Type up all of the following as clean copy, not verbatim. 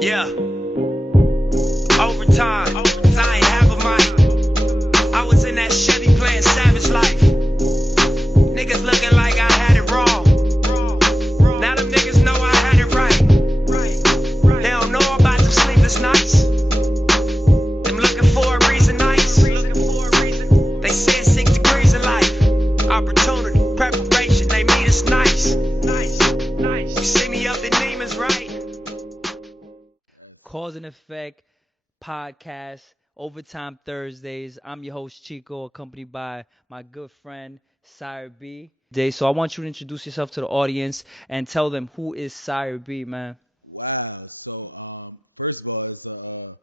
Yeah. Overtime. I ain't have a mic. I was in that Chevy playing Savage Life. Niggas looking like I had it wrong. Now them niggas know I had it right. They don't know about them sleepless nights. Them looking for a reason nice. They said 6 degrees in life. Opportunity, preparation, they meet us nice. You see me up in demons, right? Cause and Effect podcast, Overtime Thursdays. I'm your host Chico, accompanied by my good friend Cire.B. So I want you to introduce yourself to the audience and tell them who is Cire.B, man. Wow. So, first of all, it's a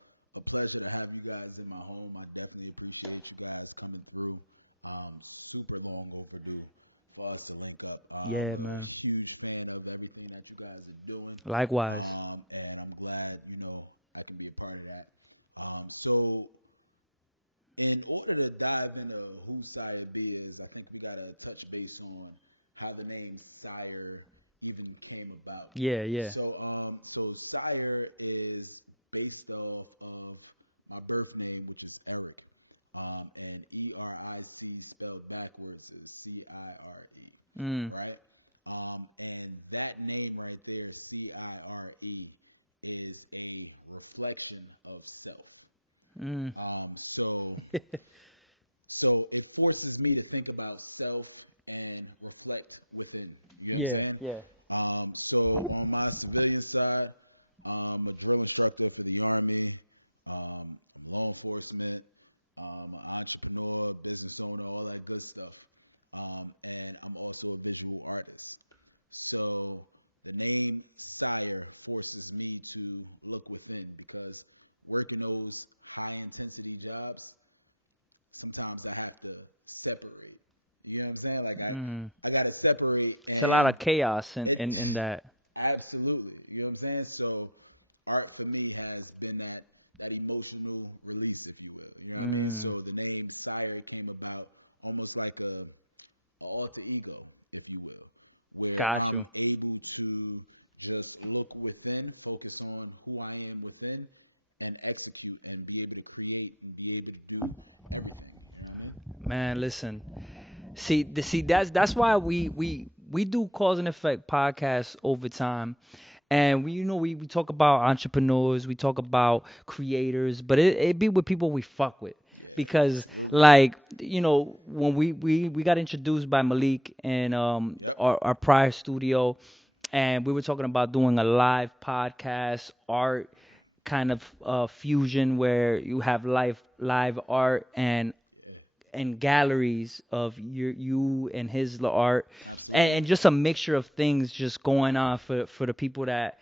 pleasure to have you guys in my home. I definitely appreciate you guys coming through. Super long overdue for us to link up. Yeah, I'm a man. huge fan of everything that you guys are doing. Likewise. And I'm glad, I can be a part of that. So in order to dive into who Cire.B is, I think we gotta touch base on how the name Cire even came about. Yeah. So Cire is based off of my birth name, which is Eric. And ERIC spelled backwards is CIRE, right? And that name right there, CIRE, is a reflection of self. So it forces me to think about self and reflect within. You know what I'm saying? Yeah. So on my civilian side, I'm a drill instructor for the Army. I'm law enforcement. I'm an entrepreneur, business owner, all that good stuff. And I'm also a visual artist. So the name Cire forces me to look within because working those high intensity jobs, sometimes I have to separate. You know what I'm saying? Like I gotta separate, and It's a lot of chaos in that. Absolutely. You know what I'm saying? So art for me has been that emotional release, if you will. You know what I mean? So the name Cire came about almost like a alter ego, if you will, where Gotcha. I'm able to just look within, focus on who I am within, and execute and be able to create and be able to do everything. You know what I mean? Man, listen. See, that's why we do Cause and Effect podcasts over time. And we talk about entrepreneurs, we talk about creators, but it be with people we fuck with. Yeah, Because absolutely. like, when we got introduced by Malik in Yep. our prior studio, and we were talking about doing a live podcast, art kind of fusion where you have live art Yeah, and galleries of you and his art, absolutely. and just a mixture of things just going on for the people that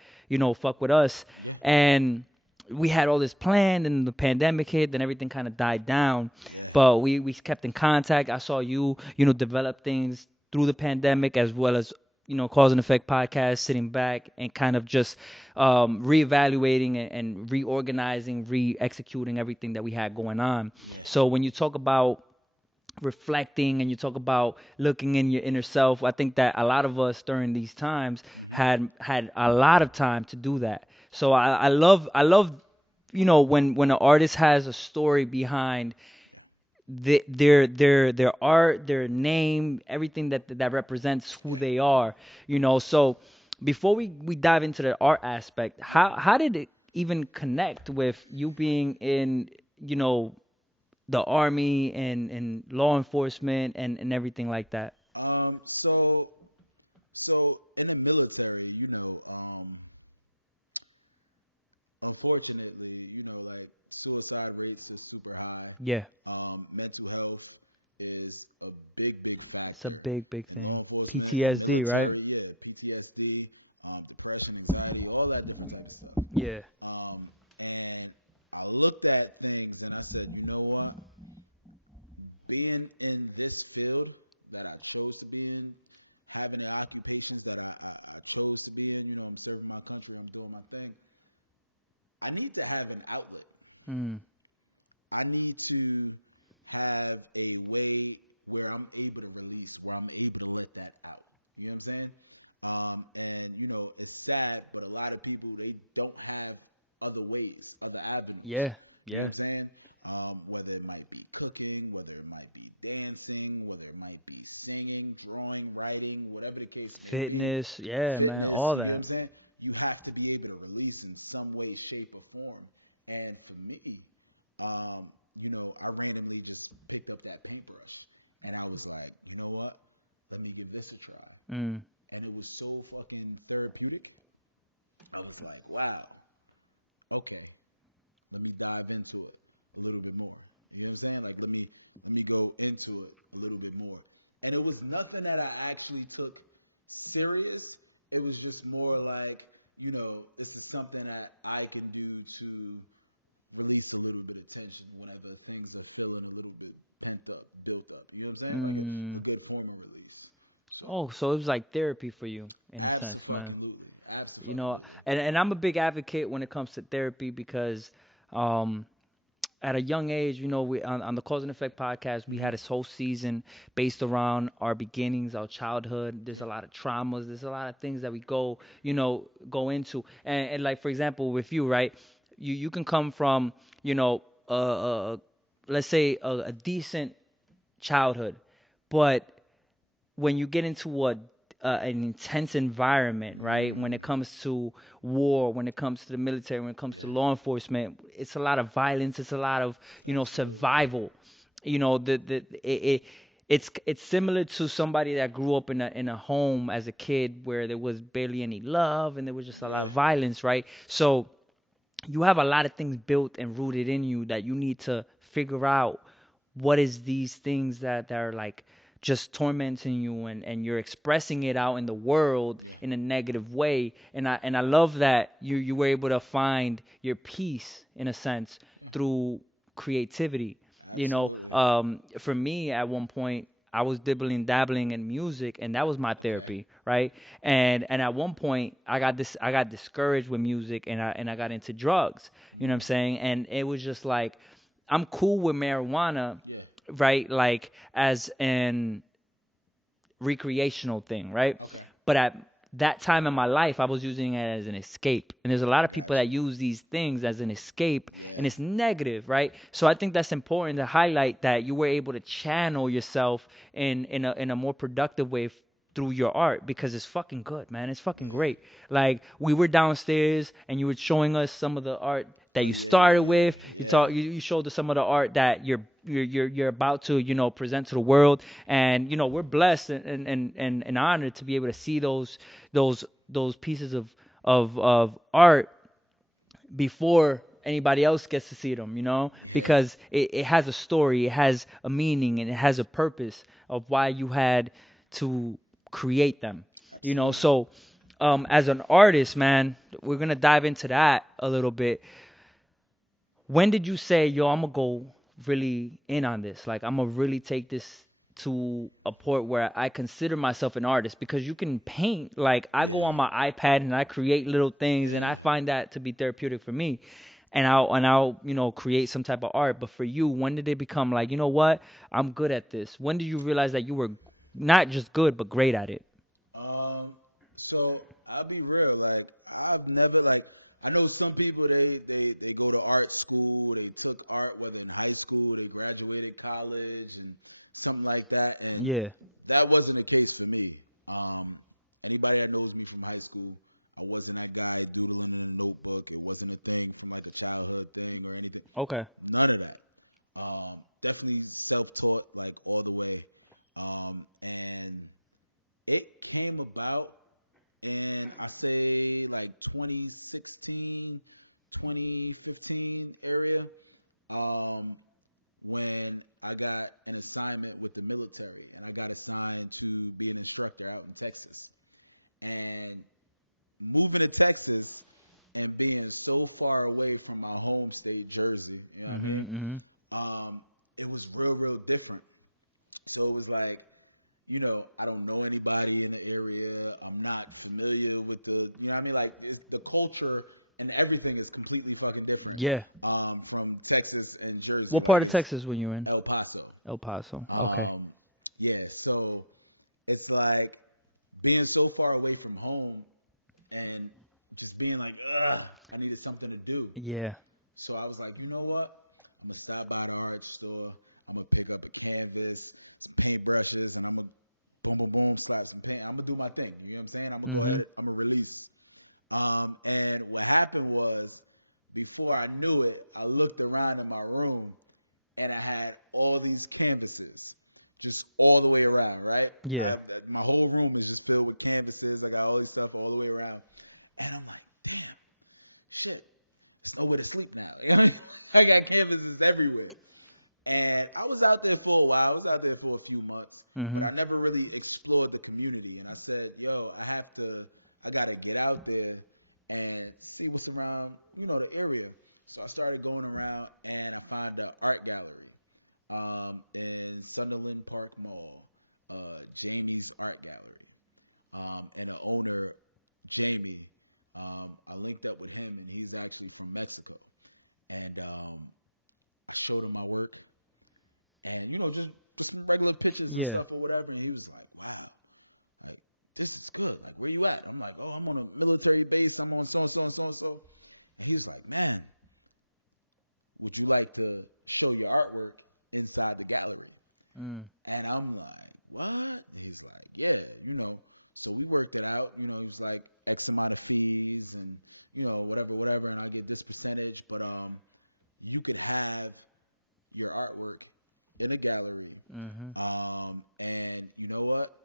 fuck with us. Yeah. And we had all this planned, and the pandemic hit, then everything kind of died down. Yeah. But we kept in contact. I saw you develop things through the pandemic, as well as Cause and Effect podcast, sitting back and kind of just reevaluating and reorganizing, re-executing everything that we had going on. Yeah. So when you talk about reflecting and you talk about looking in your inner self, I think that a lot of us during these times had a lot of time to do that. So I love when an artist has a story behind their art, their name, everything that represents who they are. So before we dive into the art aspect, how did it even connect with you being in the Army and law enforcement and everything like that? So in the military, unfortunately, like suicide rates are super high. Yeah. Mental health is a big factor. It's a big in thing. law enforcement, PTSD, and military. right? Yeah, PTSD, depression, anxiety, all that different type of stuff. Yeah. And I looked at things and I said, you know what? Being in this field that I chose to be in, having the occupations that I chose to be in, I'm serving my country, I'm doing my thing. I need to have an outlet. I need to have a way where I'm able to release, where I'm able to let that out. You know what I'm saying? And it's sad, but a lot of people, they don't have other ways, other avenues. Yeah. You know what I'm saying? Whether it might be cooking, whether it might be dancing, whether it might be singing, drawing, writing, whatever the case may Fitness, be. yeah, Fitness, man, all you that. get what I'm saying? You have to be able to release in some way, shape, or form. And for me, you know, I randomly just picked up that paintbrush and I was like, you know what? Let me give this a try. Mm. And it was so fucking therapeutic. I was like, wow, okay, let me dive into it a little bit more. You know what I'm saying? Like, let me go into it a little bit more. And it was nothing that I actually took serious. It was just more like, you know, this is something that I can do to release a little bit of tension whenever things are feeling a little bit pent up, built up. You know what I'm saying? Like a good form of release. So So it was like therapy for you. absolutely. You know, and I'm a big advocate when it comes to therapy because at a young age, you know, we on the Cause and Effect podcast, we had this whole season based around our beginnings, our childhood. There's a lot of traumas. There's a lot of things that we go into. And like, for example, with you, right? You can come from, you know, let's say a decent childhood, but when you get into an intense environment, right? When it comes to war, when it comes to the military, when it comes to law enforcement, it's a lot of violence. It's a lot of survival. You know, it's similar to somebody that grew up in a home as a kid where there was barely any love and there was just a lot of violence, right? So you have a lot of things built and rooted in you that you need to figure out what is these things that are like just tormenting you and you're expressing it out in the world in a negative way. And I love that you were able to find your peace in a sense through creativity. Absolutely. You know, for me at one point I was dabbling in music, and that was my therapy, right? And at one point I got discouraged with music, and I got into drugs. You know what I'm saying? And it was just like, I'm cool with marijuana, right? Like as an recreational thing, right? Okay. But at that time in my life, I was using it as an escape. And there's a lot of people that use these things as an escape, and it's negative, right? So I think that's important to highlight that you were able to channel yourself in a more productive way through your art, because it's fucking good, man. It's fucking great. Like, we were downstairs and you were showing us some of the art that you started with. You showed us some of the art that you're about to, you know, present to the world. And, you know, we're blessed and honored to be able to see those pieces of art before anybody else gets to see them, you know, because it has a story, it has a meaning, and it has a purpose of why you had to create them. Absolutely. You know, so as an artist, man, we're gonna dive into that a little bit. When did you say, yo, I'm gonna go really in on this? Like, I'm gonna really take this to a point where I consider myself an artist? Because you can paint. Like, I go on my iPad and I create little things, and I find that to be therapeutic for me. And I'll you know, create some type of art. But for you, when did it become like, you know what, I'm good at this? When did you realize that you were not just good but great at it? So I'll be real. Like, I've never, like, I know some people, they go to art school, they took art, whether in high school, they graduated college and something like that. And that wasn't the case for me. Anybody that knows me from high school, I wasn't that guy doodling in a notebook. It wasn't a thing from like a childhood thing or anything. Okay. None of that. Definitely self-taught, like, all the way. And it came about in, I say, like 2016, 2015 area, when I got an assignment with the military, and I got assigned to be an instructor out in Texas. And moving to Texas and being so far away from my home state, Jersey, you know what I mean? It was real different. So it was like, you know, I don't know anybody in the area. I'm not familiar with the, you know what I mean? Like, the culture and everything is completely fucking different. Yeah. From Texas and Jersey. What part of Texas were you in? El Paso. El Paso. Okay. Yeah. So it's like being so far away from home, and just being like, ugh, I needed something to do. Yeah. So I was like, you know what? I'm gonna stop by the art store. I'm gonna pick up a canvas, some paintbrushes, and I'm gonna boom, boom, boom, slap some paint. I'm gonna do my thing. You know what I'm saying? I'm gonna go ahead. I'm gonna release. And what happened was, before I knew it, I looked around in my room, and I had all these canvases, just all the way around. Right? Yeah. My whole room is just filled with canvases. I got all these stuff all the way around, and I'm like, damn, shit. There's nowhere to sleep now. You know what I mean? I got canvases everywhere. And I was out there for a while. I was out there for a few months, but I never really explored the community. And I said, yo, I got to get out there and see what's around, the area. So I started going around and I found an art gallery in Sunderland Park Mall, Jamie's Art Gallery. And the owner, Jamie, I linked up with him, and he's actually from Mexico. And I showed him my work, and just some regular pictures and stuff or whatever. And he was like, "Wow, like this is good. Like, where you at?" I'm like, "Oh, I'm on a military base. I'm on so and so and so and so." And he was like, "Man, would you like to show your artwork inside the gallery?" And I'm like, "What?" And he's like, "Yeah, So we worked it out. He was like X amount of fees and, whatever. And I get this percentage. But you could have your artwork in a gallery. And you know what?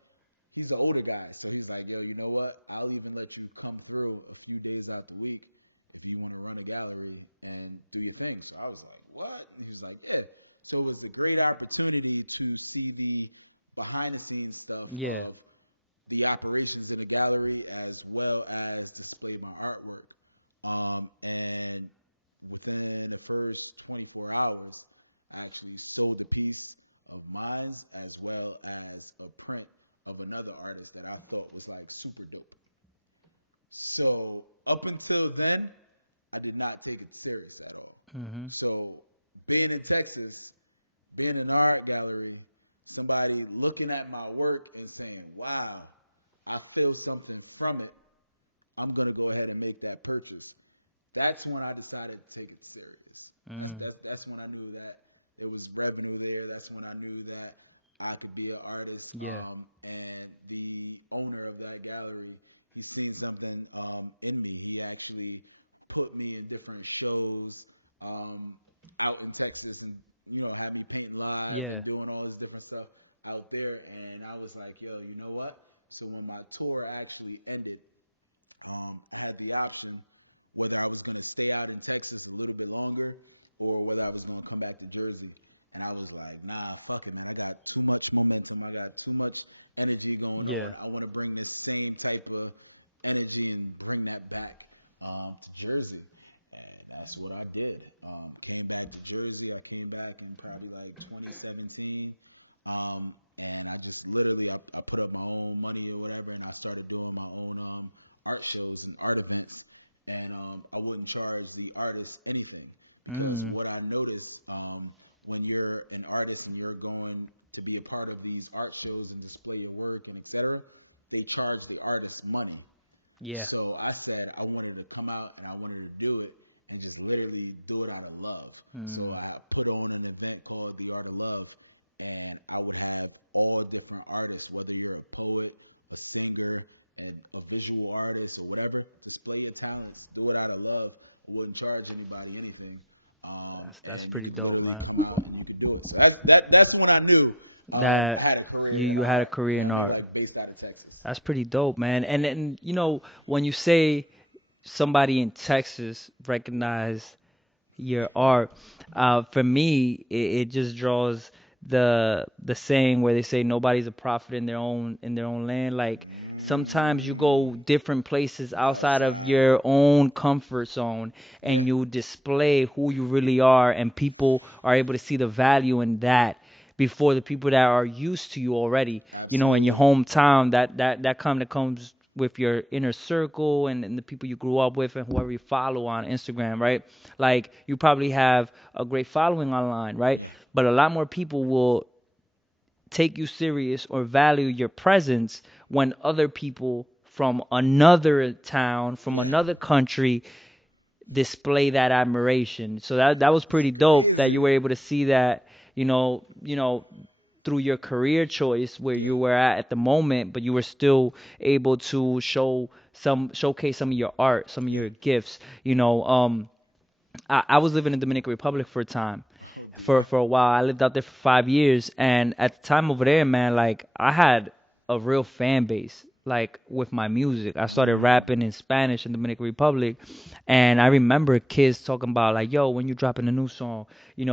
He's an older guy. So he's like, yo, you know what? I'll even let you come through a few days out the week if you want to run a gallery and do your thing. So I was like, what? And he was like, yeah. So it was a great opportunity to see the behind the scenes stuff of the operations in the gallery, as well as display my artwork. And within the first 24 hours, I actually sold a piece of mine, as well as a print of another artist that I thought was like super dope. So up until then, I did not take it serious at all. So being in Texas, being in an art gallery, somebody looking at my work and saying, wow, I feel something from it, I'm going to go ahead and make that purchase. That's when I decided to take it serious. That's when I knew that there was revenue there. That's when I knew that I could be an artist. And the owner of that gallery, he's seen something in me. He actually put me in different shows out in Texas, and had me painting live and doing all this different stuff out there. And I was like, yo, you know what? So when my tour actually ended, I had the option whether I was going to stay out in Texas a little bit longer or whether I was going to come back to Jersey. And I was like, nah, fuck it, man. I got too much momentum. I got too much energy going on. I want to bring this same type of energy and bring that back to Jersey. And that's what I did. Came back to Jersey. I came back in probably like 2017. And I just literally, I put up my own money or whatever, and I started doing my own art shows and art events. And I wouldn't charge the artists anything, because what I noticed when you're an artist and you're going to be a part of these art shows and display your work and etc., they charge the artists money. So I said I wanted to come out and I wanted to do it and just literally do it out of love. So I put on an event called The Art of Love, and I would have all different artists, whether you're a poet, a singer, and a visual artist or whatever, display your talents, do it out of love. I wouldn't charge anybody anything. That's and you could dope, literally come out and you could do it. So that's when I knew I had a career. You had a career in art, like based out of Texas. That's pretty dope, man. And when you say somebody in Texas recognize your art, for me, it just draws the saying where they say nobody's a prophet in their own land. Like sometimes you go different places outside of your own comfort zone, and you display who you really are, and people are able to see the value in that before the people that are used to you already. Absolutely. In your hometown, that comes with your inner circle and the people you grew up with and whoever you follow on Instagram, right? Like, you probably have a great following online, right? But a lot more people will take you serious or value your presence when other people from another town, from Yeah. another country, display that admiration. So that was pretty It's dope that crazy. you were able to see that, through your career choice where Yeah. you were at the moment, but you were still able to showcase some of your art, some of Yeah. your gifts. I was living in Dominican Republic for a time. Oh, For a while, I lived out there for 5 years, and at the time over there, man, like I had a real fan base. Like with my music, I started rapping in Spanish in Dominican Republic, and I remember kids talking about like, "Yo, when you dropping a new song,"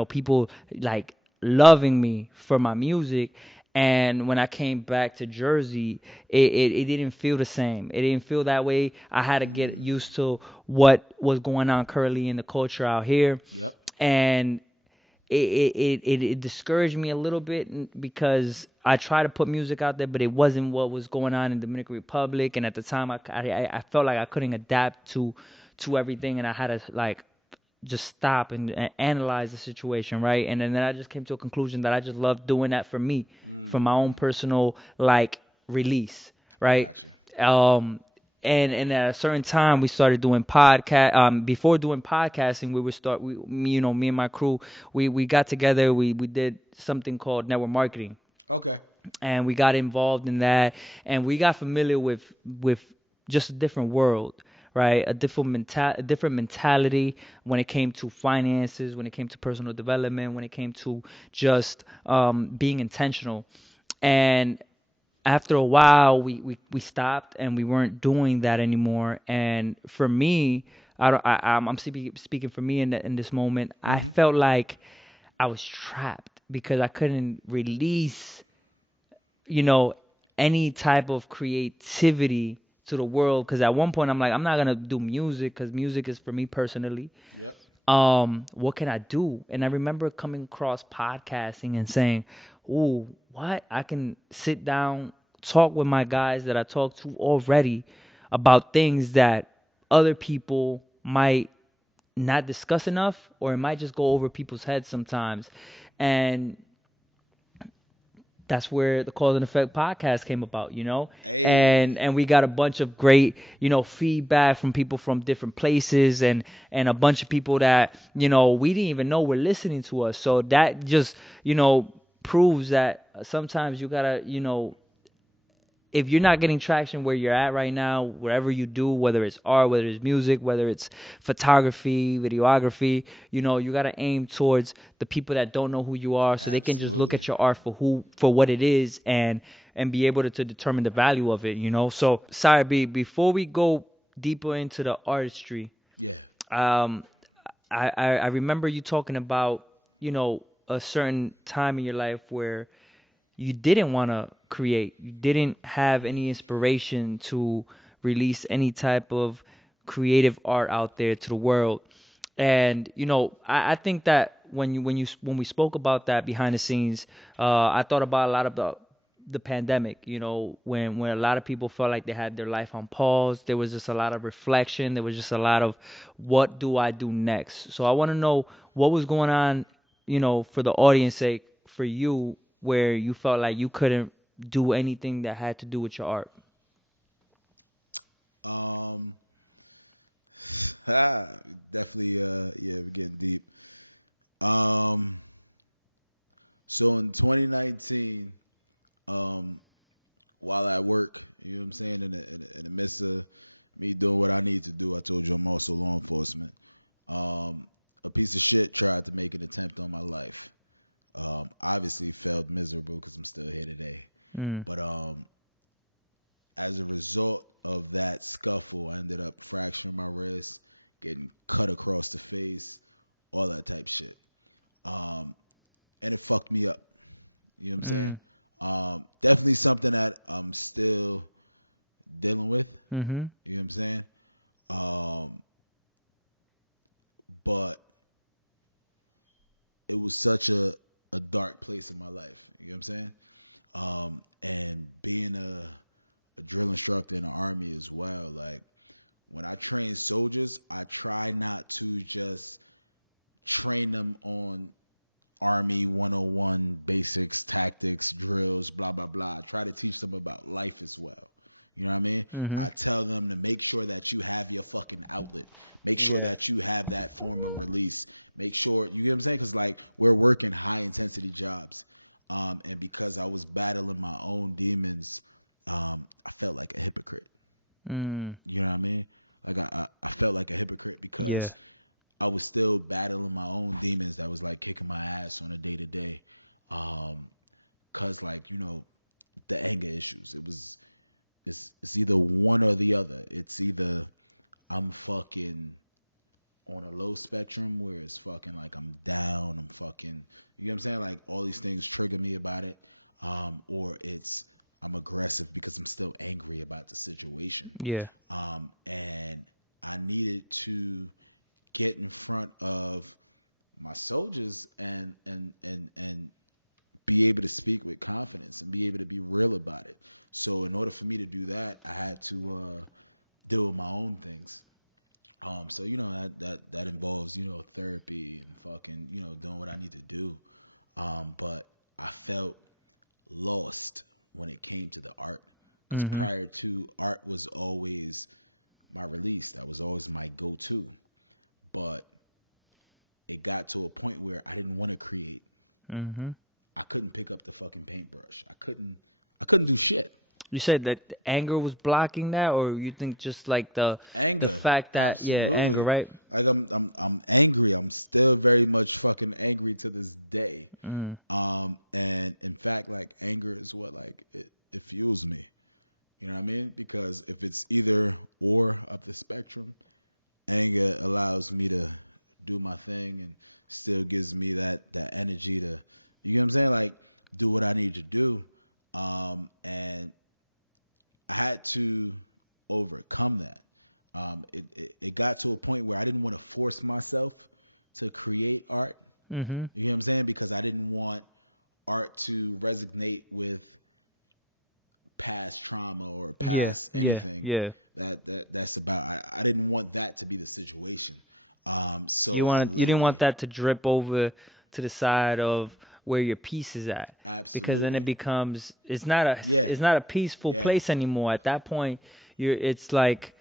people like loving me for my music. And when I came back to Jersey, it didn't feel the same. It didn't feel that way. I had to get used to what was going on currently in the culture out here. Yep. And it discouraged me a little bit because I tried to put music out there, but it wasn't what was going on in Dominican Republic. And at the time, I felt like I couldn't adapt to everything, and I had to like just stop and analyze the situation, right? And then I just came to a conclusion that I just love doing that for me, for my own personal like release, I right? got you. And at a certain time we started doing podcast. Before doing podcasting, me and my crew, we got together. We did something called network marketing, Okay. and we got involved in that, and we got familiar with just a different world, right? A different mentality when it came to finances, when it came to personal development, when it came to just being intentional. And after a while, we stopped and we weren't doing that anymore. And for me, I'm speaking for me in this moment. I felt like I was trapped because I couldn't release, you know, any type of creativity to the world. Because at one point I'm like, I'm not gonna do music because music is for me personally. Yep. What can I do? And I remember coming across podcasting and saying, "Ooh, what? I can sit down, talk with my guys that I talk to already about things that other people might not discuss enough, or it might just go over people's heads sometimes." And that's where the Cause and Effect podcast came about, Hey. and we got a bunch of great, feedback from people from different places, and a bunch of people that, we didn't even know were listening to us. So that just, proves that sometimes you gotta, if you're not getting traction where you're at right now, whatever you do, whether it's art, whether it's music, whether it's photography, videography, you got to aim towards the people that don't know who you are, so they can just look at Absolutely. your art for what it is, and be able to determine the value of it, So, Cire.B, before we go deeper into the artistry, Yeah. um, I remember you talking about, a certain time in your life where you didn't want to create, you didn't have any inspiration to release any type of creative art out there to the world. And I think that when we spoke about that behind the scenes, I thought about a lot of the pandemic, when a lot of people felt like they had their life on pause. There was just a lot of reflection. There was just a lot of, what do I do next? So I want to know what was going on, for the audience sake, for you, where you felt like you couldn't do anything that had to do with your art. Um. Definitely. Yeah, we're getting deep. Um. So in 2019, while at work, you know what I'm saying, in the midst of me doing what I need to do, I told you I'm also law enforcement. A piece of shit tried to make an attempt on my life. Obviously failed miserable because I'm still here today. But as a result of that scuffle, I ended up fracturing my wrist, getting cut across the face, all that type shit. And it fucked me up. You know what I'm saying? Definitely something that I'm still dealing with. Mm-hmm. You know what I'm saying? But it was such a dark place in my life. You know what I'm saying? And being a drill instructor in the Army as well, like when I train soldiers, I try not to just train them on Army 101 basics, tactics, drills, blah, blah, blah. I try to teach them about life as well. You know what I mean? Mm-hmm. I tell them to make sure that you have your fucking outlet. Make sure that you have that form of release. Make sure, you get what I'm saying? Because, like, we're working high intensity jobs. And because I was battling my own demons, I felt like a hypocrite. Mm. You know what I mean? Like, I felt like a hypocrite because Yeah. I was still battling my own demons that was, like, kicking my ass on a day to day. Because, like, you know, the anger issues. It's either one or the other. It's either I'm fucking on a low spectrum where it's fucking like I'm down, I'm fucking, you know what I'm saying? Like all these things trigger me about it. Or it's I'm aggressive because I'm still angry about the situation. Yeah. And I needed to get in front of my soldiers and be able to speak with confidence and be able to be real about it. So in order for me to do that, I had to deal with my own things. So you know that involves, you know, therapy and fucking, you know, doing what I need to do. But I felt lost when it came to the art because prior to, art was always my release. That was always my go-to. But it got to a point where I didn't want to create. Mm-hmm. I couldn't pick up the fucking paintbrush. I couldn't do shit. You said that the anger was blocking that, or you think just like the Anger. fact that Absolutely. anger, right? Like I'm angry. I'm still very much fucking angry to this day. And in fact, like anger is what like it fuels me. You know what I mean? Because if it's either or of the spectrum, anger allows me to do my thing and still gives me that energy to, you know what I'm saying? Like do what I need to do. And I had to overcome that. It got to a point where I didn't want to force myself to create art. Mm-hmm. You know what I'm saying? Because I didn't want art to resonate with past trauma or past anything. Yeah. That's about. I didn't want that to be the situation. So You didn't want that to drip over to the side of where your peace is at. Absolutely. Because then it becomes it's not a peaceful place anymore. At that point, it's like,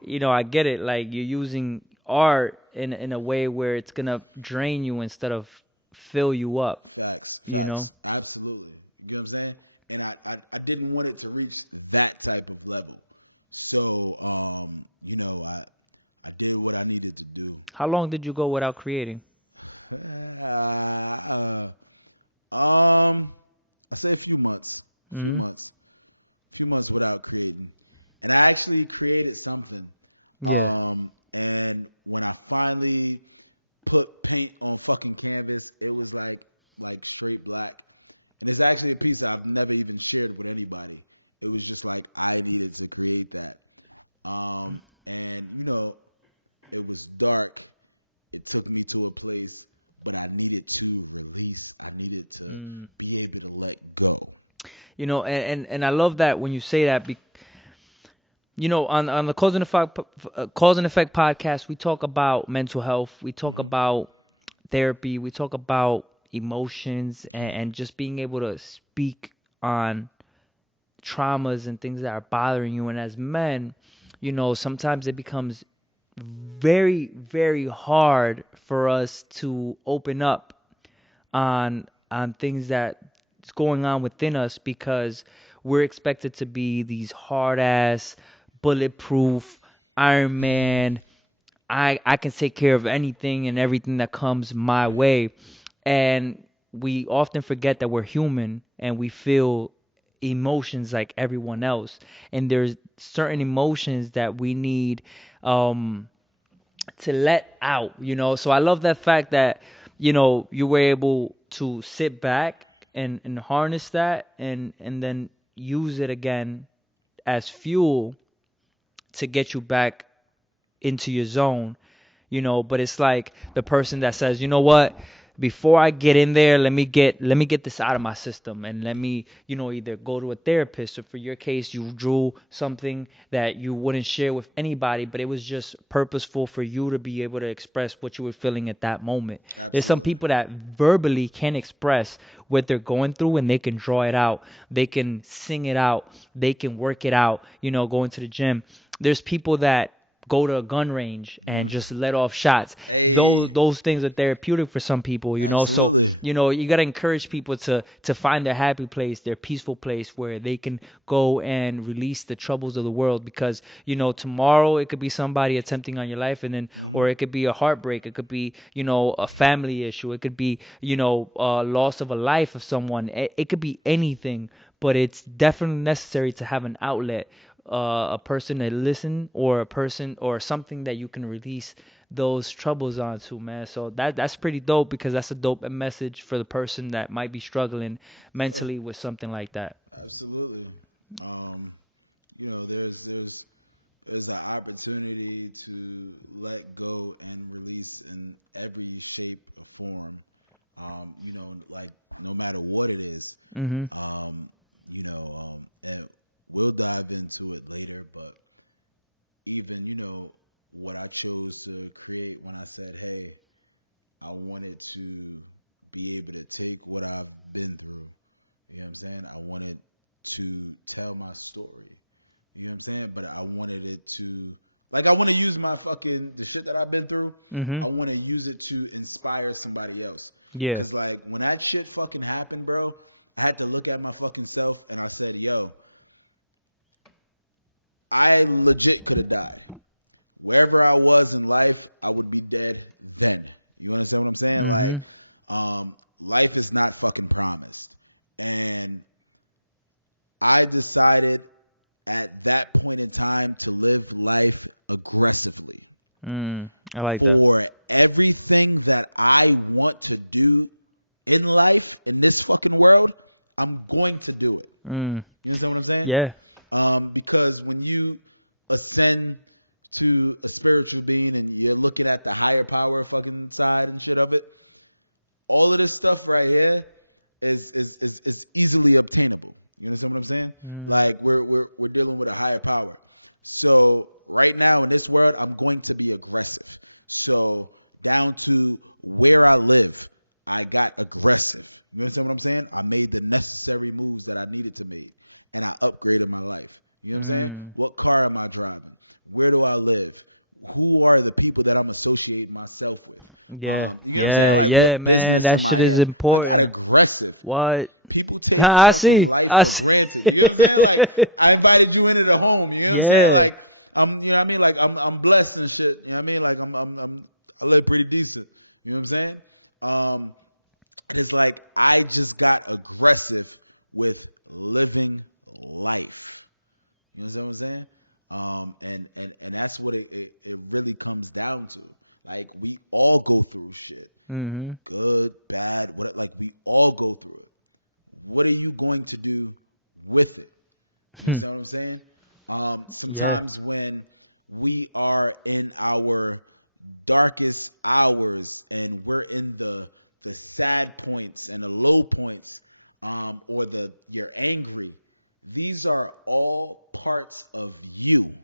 you know, I get it. Like you're using art in a way where it's gonna drain you instead of fill you up. Facts. You know? Absolutely. You get what I'm saying? And I didn't want it to reach that type of level. So you know, I did what I needed to do. How long did you go without creating? I say a few months. A few months without creating. And I actually created something. Yeah. And when I finally put paint on fucking canvas, it was like straight black. And it's actually a piece I've never even shared with anybody. It was just like I needed to create that. And you know, it was dark. It took me to a place, but I needed to release. I needed to be able to let go. You know, and I love that when you say that. You know, on the Cause and Effect podcast, we talk about mental health. We talk about therapy. We talk about emotions and just being able to speak on traumas and things that are bothering you. And as men, you know, sometimes it becomes very, very hard for us to open up on things that's going on within us because we're expected to be these hard ass, bulletproof Iron Man. I can take care of anything and everything that comes my way. And we often forget that we're human and we feel emotions like everyone else. And there's certain emotions that we need to let out, you know. So I love that fact that, you know, you were able to sit back and harness that and then use it again as fuel to get you back into your zone, you know. But it's like the person that says, you know what, before I get in there, let me get this out of my system, and let me, either go to a therapist, or for your case, you drew something that you wouldn't share with anybody, but it was just purposeful for you to be able to express what you were feeling at that moment. Absolutely. There's some people that verbally can express what they're going through, and they can draw it out, they can sing it out, they can work it out, go into the gym. There's people that go to a gun range and just let off shots. Hey. Those things are therapeutic for some people, Absolutely. So, you got to encourage people to find their happy place, their peaceful place where they can go and release the troubles of the world, because, tomorrow it could be somebody attempting on your life, and then, or it could be a heartbreak. It could be, a family issue. It could be, loss of a life of someone. It could be anything, but it's definitely necessary to have an outlet, a person to listen, or a person or something that you can release those troubles onto, man. So that's pretty dope, because that's a dope message for the person that might be struggling mentally with something like that. Absolutely. There's an opportunity to let go and release in every shape or form. Like no matter what it is. Mm-hmm. And we'll dive into it later, but even, what I chose to create when I said, hey, I wanted to be able to take what I've been through. You know what I'm saying? I wanted to tell my story. You know what I'm saying? But I wanted it to, I want to use the shit that I've been through. Mm-hmm. I want to use it to inspire somebody else. Yeah. Because, when that shit fucking happened, bro, I had to look at my fucking self, and I said, yo, I legit could have died. Wherever I was in life, I would be dead then. You understand what I'm saying? Mm-hmm. Life is not fucking promised. And I decided at that point in time to live life aggressively. I like for that. everything that I want to do in life, in this fucking world, I'm going to do it. You understand what I'm saying? Yeah. Because when you ascend to a spiritual being and you're looking at the higher power fucking side and shit of it, all of this stuff right here is easily obtainable. You understand what I'm saying? We're dealing with a higher power. So right now in this world, I'm going to be aggressive. So down to where I live, I got aggressive. You understand what I'm saying? I made the necessary moves that I needed to make, and I upgraded my life. You know what I'm saying? What car am I driving? Where do I live? Who are the people that I'm associating myself with? Yeah. You know what I'm saying? What business that am shit I is in? important. I got aggressive. What? People take I fucking see. life I for see. granted. You know what I'm saying? I invited you into the home. You know what I'm saying? You know what I mean? I'm blessed and shit. You know what I mean? I live pretty decent. You know what I'm saying? And it's I just got aggressive with living life. You understand what I'm saying? And that's what it really comes down to. We all go through shit. Mm-hmm. Good, bad, what, we all go through it. What are you going to do with it? You understand what I'm saying? Sometimes when we are in our darkest hours and we're in the sad points and the low points, or you're angry, these are all parts of you.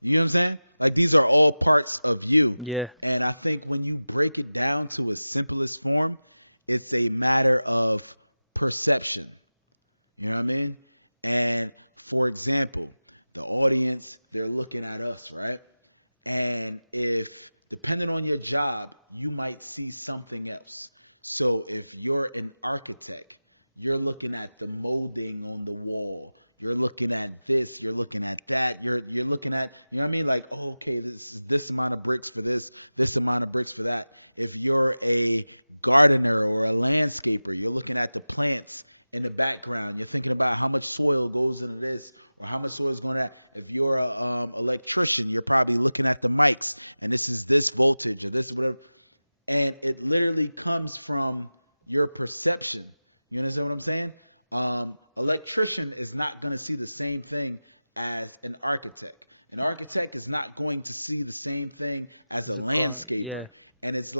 You know what I'm saying? These are all parts of you. Yeah. And I think when you break it down to its simplest form, it's a matter of perception. You know what I mean? And for example, the audience, they're looking at us, right? And if, depending on your job, you might see something else. So if you're an architect, you're looking at the molding on the wall. You're looking at this. You're looking at that. You're looking at, you know what I mean? Okay, this is this amount of bricks for this amount of bricks for that. If you're a gardener or a landscaper, you're looking at the plants in the background. You're thinking about how much soil goes into this or how much soil is going to that. If you're a electrician, you're probably looking at the mics and this is this voltage or this whatever. And it literally comes from your perception. You understand what I'm saying? Electrician is not going to see the same thing as an architect. An architect is not going to see the same thing as a landscaper. Yeah. And it's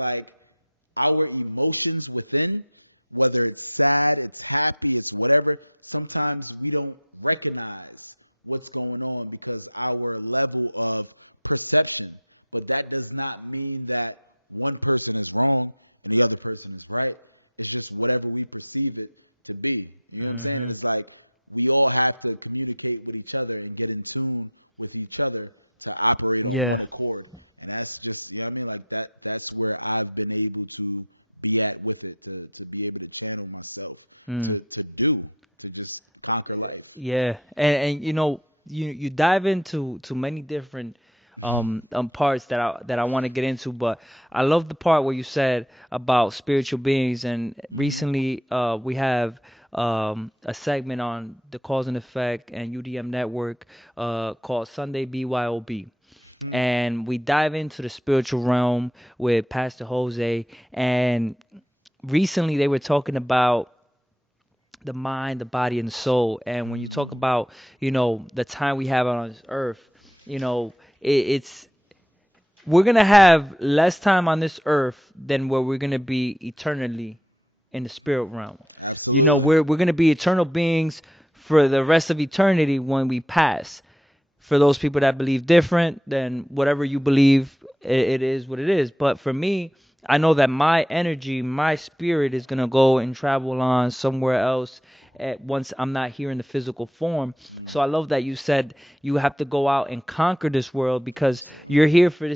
our emotions within, whether it's sad, it's happy, it's whatever, sometimes we don't recognize what's going on because our level of perception. But that does not mean that one person is wrong and the other person is right. It's just whatever we perceive it to be. You know what I'm saying? And it's like we all have to communicate with each other and get in tune with each other to operate on one accord. And that's just, you know what I mean? Like that's where I've been able to be at with it, to be able to channel myself, to just conquer life. Yeah. And you know, you dive into many different parts that I want to get into, but I love the part where you said about spiritual beings, and recently we have a segment on the Cause and Effect and UDM Network called Sunday BYOB. And we dive into the spiritual realm with Pastor Jose, and recently they were talking about the mind, the body, and the soul. And when you talk about, you know, the time we have on this earth, you know, we're gonna have less time on this earth than where we're gonna be eternally in the spirit realm. Absolutely. You know, we're gonna be eternal beings for the rest of eternity when we pass. For those people that believe different, then whatever you believe, it is what it is. But for me, I know that my energy, my spirit is going to go and travel on somewhere else once I'm not here in the physical form. So I love that you said you have to go out and conquer this world because you're here for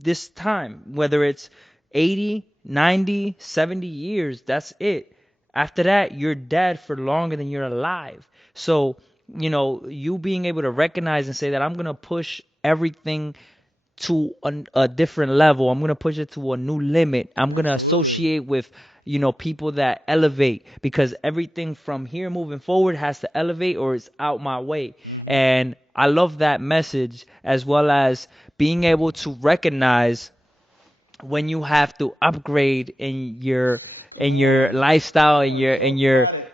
this time, whether it's 80, 90, 70 years, that's it. After that, you're dead for longer than you're alive. So, you know, you being able to recognize and say that I'm going to push everything to a different level. I'm going to push it to a new limit. I'm going to associate with, you know, people that elevate, because everything from here moving forward has to elevate or it's out my way. And I love that message, as well as being able to recognize when you have to upgrade in your lifestyle, in your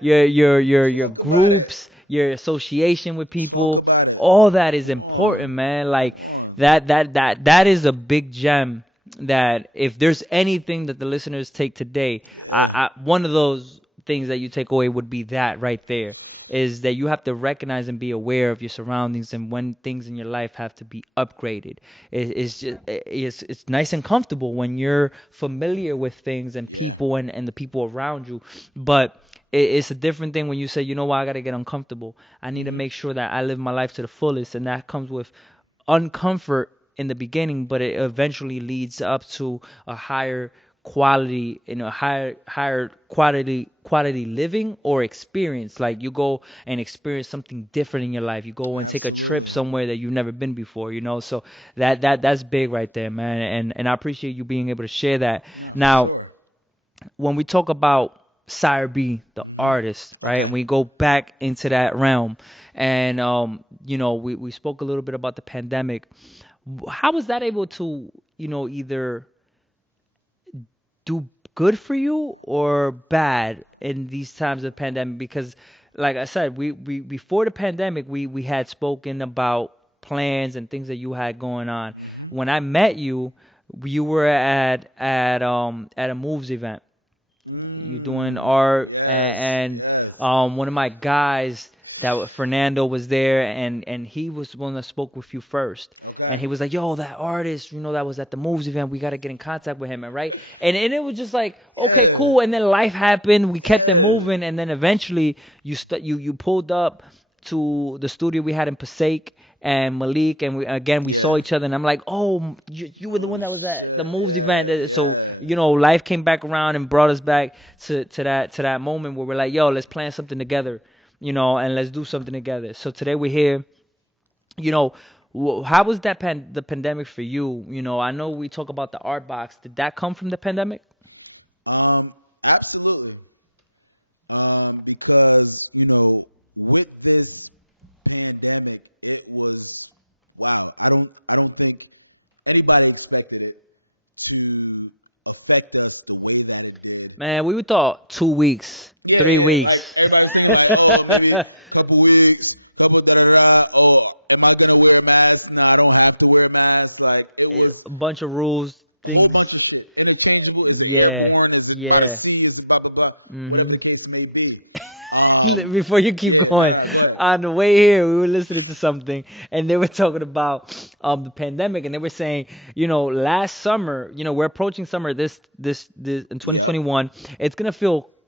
groups, your association with people. Talk about it. All that is important, man. Like that is a big gem. That if there's anything that the listeners take today, one of those things that you take away would be that right there, is that you have to recognize and be aware of your surroundings and when things in your life have to be upgraded. It's nice and comfortable when you're familiar with things and people and the people around you, but it's a different thing when you say, you know what, I got to get uncomfortable. I need to make sure that I live my life to the fullest, and that comes with uncomfort in the beginning, but it eventually leads up to a higher quality, higher quality living or experience. Like you go and experience something different in your life. You go and take a trip somewhere that you've never been before, you know. So that's big right there, man. And I appreciate you being able to share that. Now, when we talk about Cire.B, the artist, right? And we go back into that realm, and you know, we spoke a little bit about the pandemic. How was that able to, you know, either do good for you or bad in these times of pandemic? Because like I said, we before the pandemic, we had spoken about plans and things that you had going on. When I met you, you were at a moves event. You're doing art, and one of my guys, that Fernando, was there, and he was the one that spoke with you first. Okay. And he was like, "Yo, that artist, you know, that was at the moves event. We got to get in contact with him." And right, and it was just like, okay, cool. And then life happened. We kept it moving, and then eventually you pulled up to the studio we had in Passaic. And Malik, and we saw each other, and I'm like, oh, you were the one that was at the moves event. So, you know, life came back around and brought us back to that moment where we're like, yo, let's plan something together, you know, and let's do something together. So today we're here. You know, how was that the pandemic for you? You know, I know we talk about the art box. Did that come from the pandemic? Absolutely. Because, you know, with this pandemic, it was wow. I don't think anybody expected it to affect us the way that it did. Man, we thought 2 weeks, 3 weeks. Like everybody was thinking like, oh, maybe a couple weeks, couple da. Oh, am I gonna wear a mask? No, I don't have to wear a mask. Like it was a bunch of rules. things. whole bunch of shit. Interchangeable. Is it airborne? Is it by the sea? Is it blah, blah, blah? Whatever the case may be. Before you keep going, no, go ahead. on the way here, we were listening to something, and they were talking about the pandemic, and they were saying, last summer, we're approaching summer this in 2021. It's gonna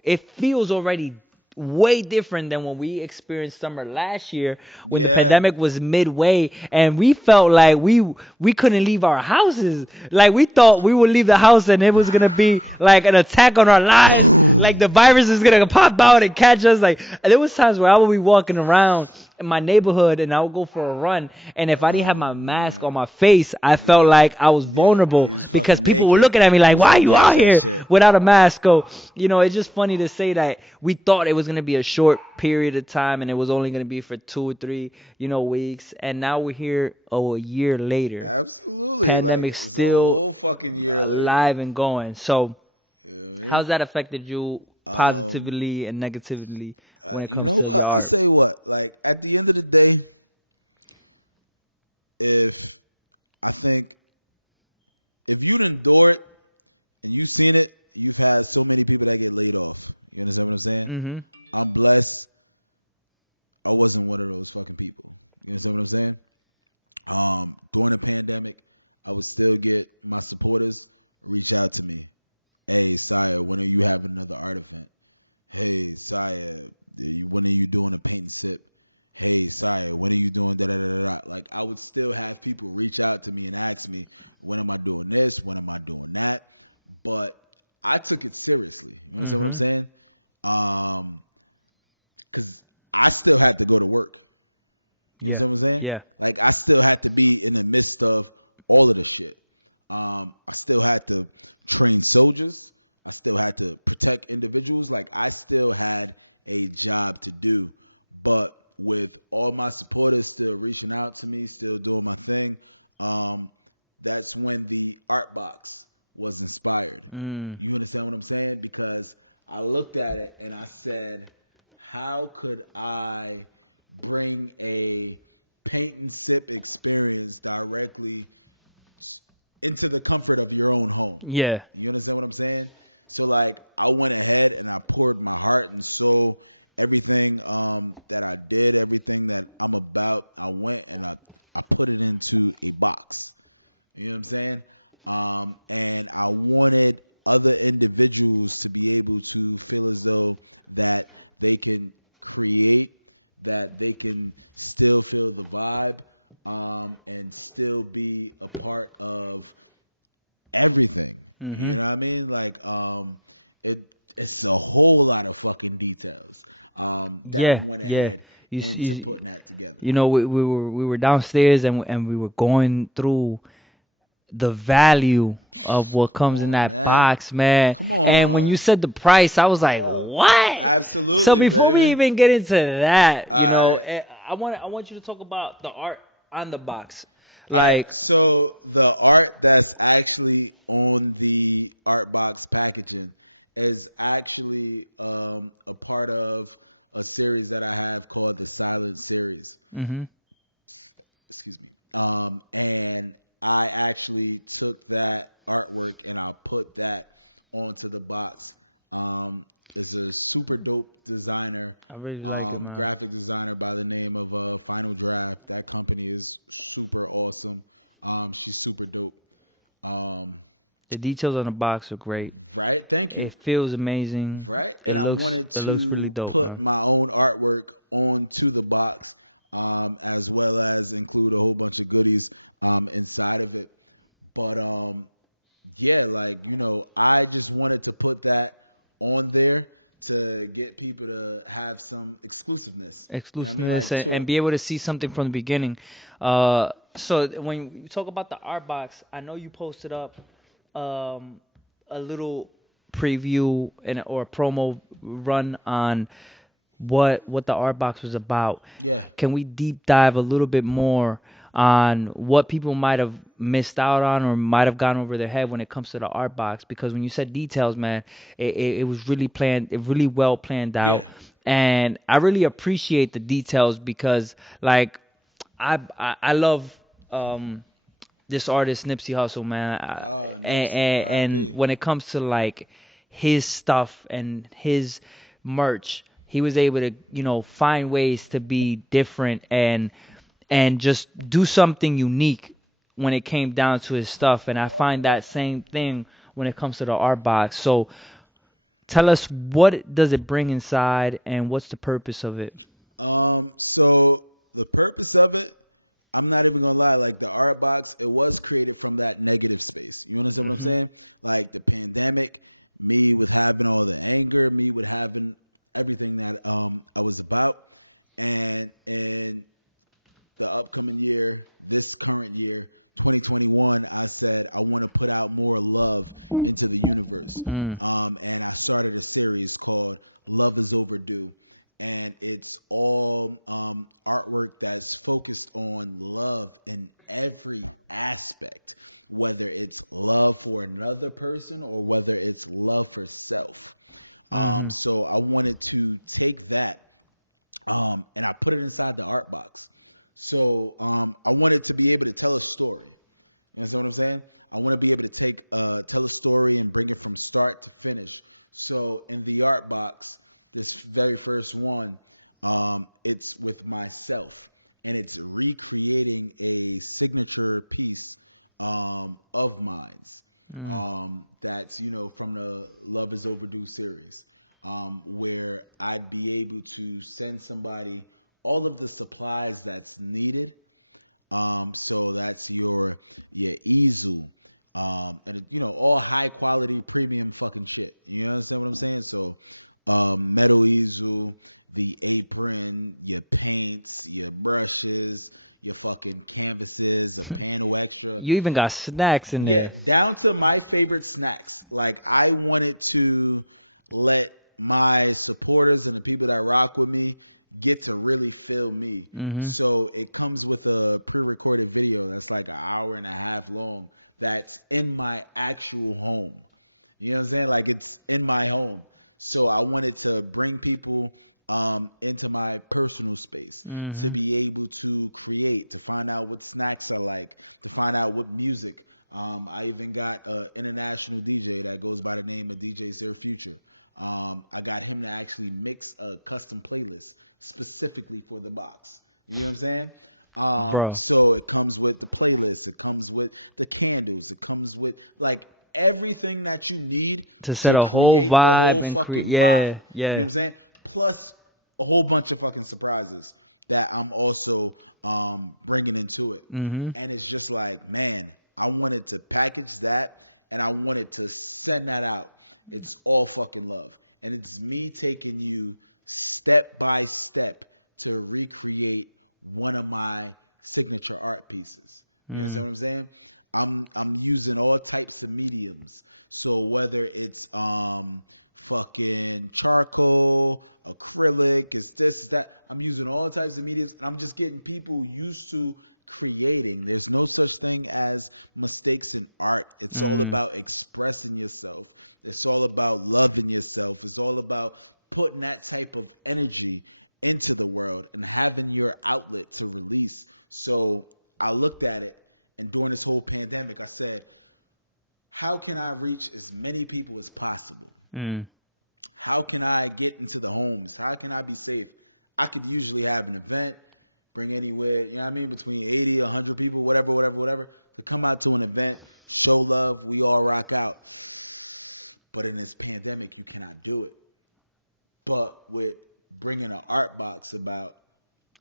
it feels already way different than when we experienced summer last year when the pandemic was midway, and we felt like we couldn't leave our houses. Like, we thought we would leave the house and it was gonna be like an attack on our lives. Like, the virus is gonna pop out and catch us. Like, there was times where I would be walking around in my neighborhood and I would go for a run, and if I didn't have my mask on my face, I felt like I was vulnerable because people were looking at me like, why are you out here without a mask? So, it's just funny to say that we thought it was going to be a short period of time and it was only going to be for 2 or 3, weeks, and now we're here a year later. Absolutely. Pandemic still a whole fucking year later. Alive and going. So, how's that affected you positively and negatively? When it comes to what? I say what? Like, at the end of the day, if you'd endure it and you've seen it, you've had so many people that get laid off. You understand what I'm saying? Mm-hmm. I'm blessed. I wasn't one of those fucking people. You understand what I'm saying? During the pandemic, I would still get my supporters reach out to me. Hey, Cire, when are you having another art event? Hey, Cire, when are you doing a paint and sip? Hey, Cire, when are you doing da-da-da-da-da? Like, I would still have people reach out to me and ask me, when am I doing this? When am I doing that? But I took it seriously. You understand what I'm saying? Because I still had to go to work. You understand what I'm saying? Yeah. Like, I still had to be in the midst of all of the shit. I still had to train soldiers. I still had to protect individuals. Like, I still had a job to do. But with all my supporters still reaching out to me, still doing my thing, that's when the art box was inspired. You understand what I'm saying? Because I looked at it and I said, how could I bring a paint and sip experience directly into the comfort of your own home? Yeah. You understand what I'm saying? So, like, I went ahead and I poured my heart and soul, everything that I did, everything that I'm about, I went and I put it into a box. You know what I'm saying? And I wanted other individuals to be able to feel as though that they can create, that they can still feel the vibe, and still be a part of everything. You know what I mean? Like, it's a whole lot of fucking details that went ahead into putting that together. We were downstairs and we were going through the value of what comes in that box, man. Come on. And when you said the price, I was like, what? Absolutely. So before we even get into that, right. I want you to talk about the art on the box. Like, so the art that's actually on the art box packaging is actually a part of a series that I have called the Silent Series. Excuse me. And I actually took that artwork and I put that onto the box. It's a super dope designer, I really like it, man. graphic designer by the name of Final Draft. That company is super awesome. She's super dope. The details on the box are great. Right? Thank you. It feels amazing. Right? It And looks, I wanted it looks really to dope, put man. my own artwork onto the box, as well as include a whole bunch of goodies inside of it. But yeah, like, I just wanted to put that on there to get people to have some exclusiveness. Exclusiveness, Like, and be able to see something from the beginning. So when you talk about the art box, I know you posted up a little preview or a promo run on what the art box was about. Yeah. Can we deep dive a little bit more on what people might have missed out on or might have gone over their head when it comes to the art box? Because when you said details, man, it was really planned, it really well planned out. Yeah. And I really appreciate the details because, like, I love this artist Nipsey Hussle, man. Nipsey, And R.I.P. when it comes to like his stuff and his merch, he was able to, find ways to be different and just do something unique when it came down to his stuff. And I find that same thing when it comes to the art box. So tell us, what does it bring inside and what's the purpose of it? So the purpose of it, I'm not even gonna lie, like the art box, it was created from that negative space. You understand what I'm saying? Like the pandemic, me with having all the anger, me with having everything that I was about, and in the upcoming year, this current year, 2021, I said I want to put out more love into the universe. And I started a series called Love is Overdue. And it's all artwork that's focused on love in every aspect, whether it's love for another person or whether it's love for self. So I wanted to take that and I put it inside the art box. So I wanted to be able to tell a story. You understand what I'm saying? I want to be able to tell a story and bring it from start to finish. So in the art box, this very first one, it's with myself, and it's recreating a signature piece of mine's that's from the Love is Overdue series, where I'd be able to send somebody all of the supplies that's needed. So that's your easel, and all high quality premium fucking shit. You understand what I'm saying? So metal easel, the apron, your paints, your brushes, your fucking canvases, a panel extra. You even got snacks in there. Yeah, down to my favorite snacks. Like I wanted to let my supporters and the people that rock with me get to really feel me. So it comes with a pre-recorded video that's like an hour and a half long that's in my actual home. You know what I'm saying? Like it's in my home. So I wanted to bring people into my personal space to be able to create, to find out what snacks I like, to find out what music. I even got an international DJ that goes by the name of DJ Cire Future. I got him to actually mix a custom playlist specifically for the box. You know what I'm saying? Bro. So it comes with the playlist, it comes with the candles, it comes with like everything that you need to set a whole create vibe, the whole and fucking yeah, vibe. yeah. You know what I'm saying? Plus a whole bunch of fucking surprises that I'm also bringing into it. And it's just like, man, I wanted to package that and I wanted to send that out. It's all fucking love. And it's me taking you step by step to recreate one of my signature art pieces. You understand what I'm saying? I'm using all types of mediums. So whether it's fucking charcoal, acrylic, it's this, it's that. I'm using all types of mediums, and I'm just getting people used to creating. There's no such thing as mistakes in art. It's all about expressing yourself. It's all about loving yourself. It's all about putting that type of energy into the world and having your outlet to release. So I looked at it, and during this whole pandemic, I said, how can I reach as many people as possible? How can I get into the homes? How can I be safe? I could usually have an event, bring anywhere, you know what I mean, between 80, 100 people, whatever, to come out to an event, show love, we all rock out. But in this pandemic, you cannot do it. But with bringing an art box about,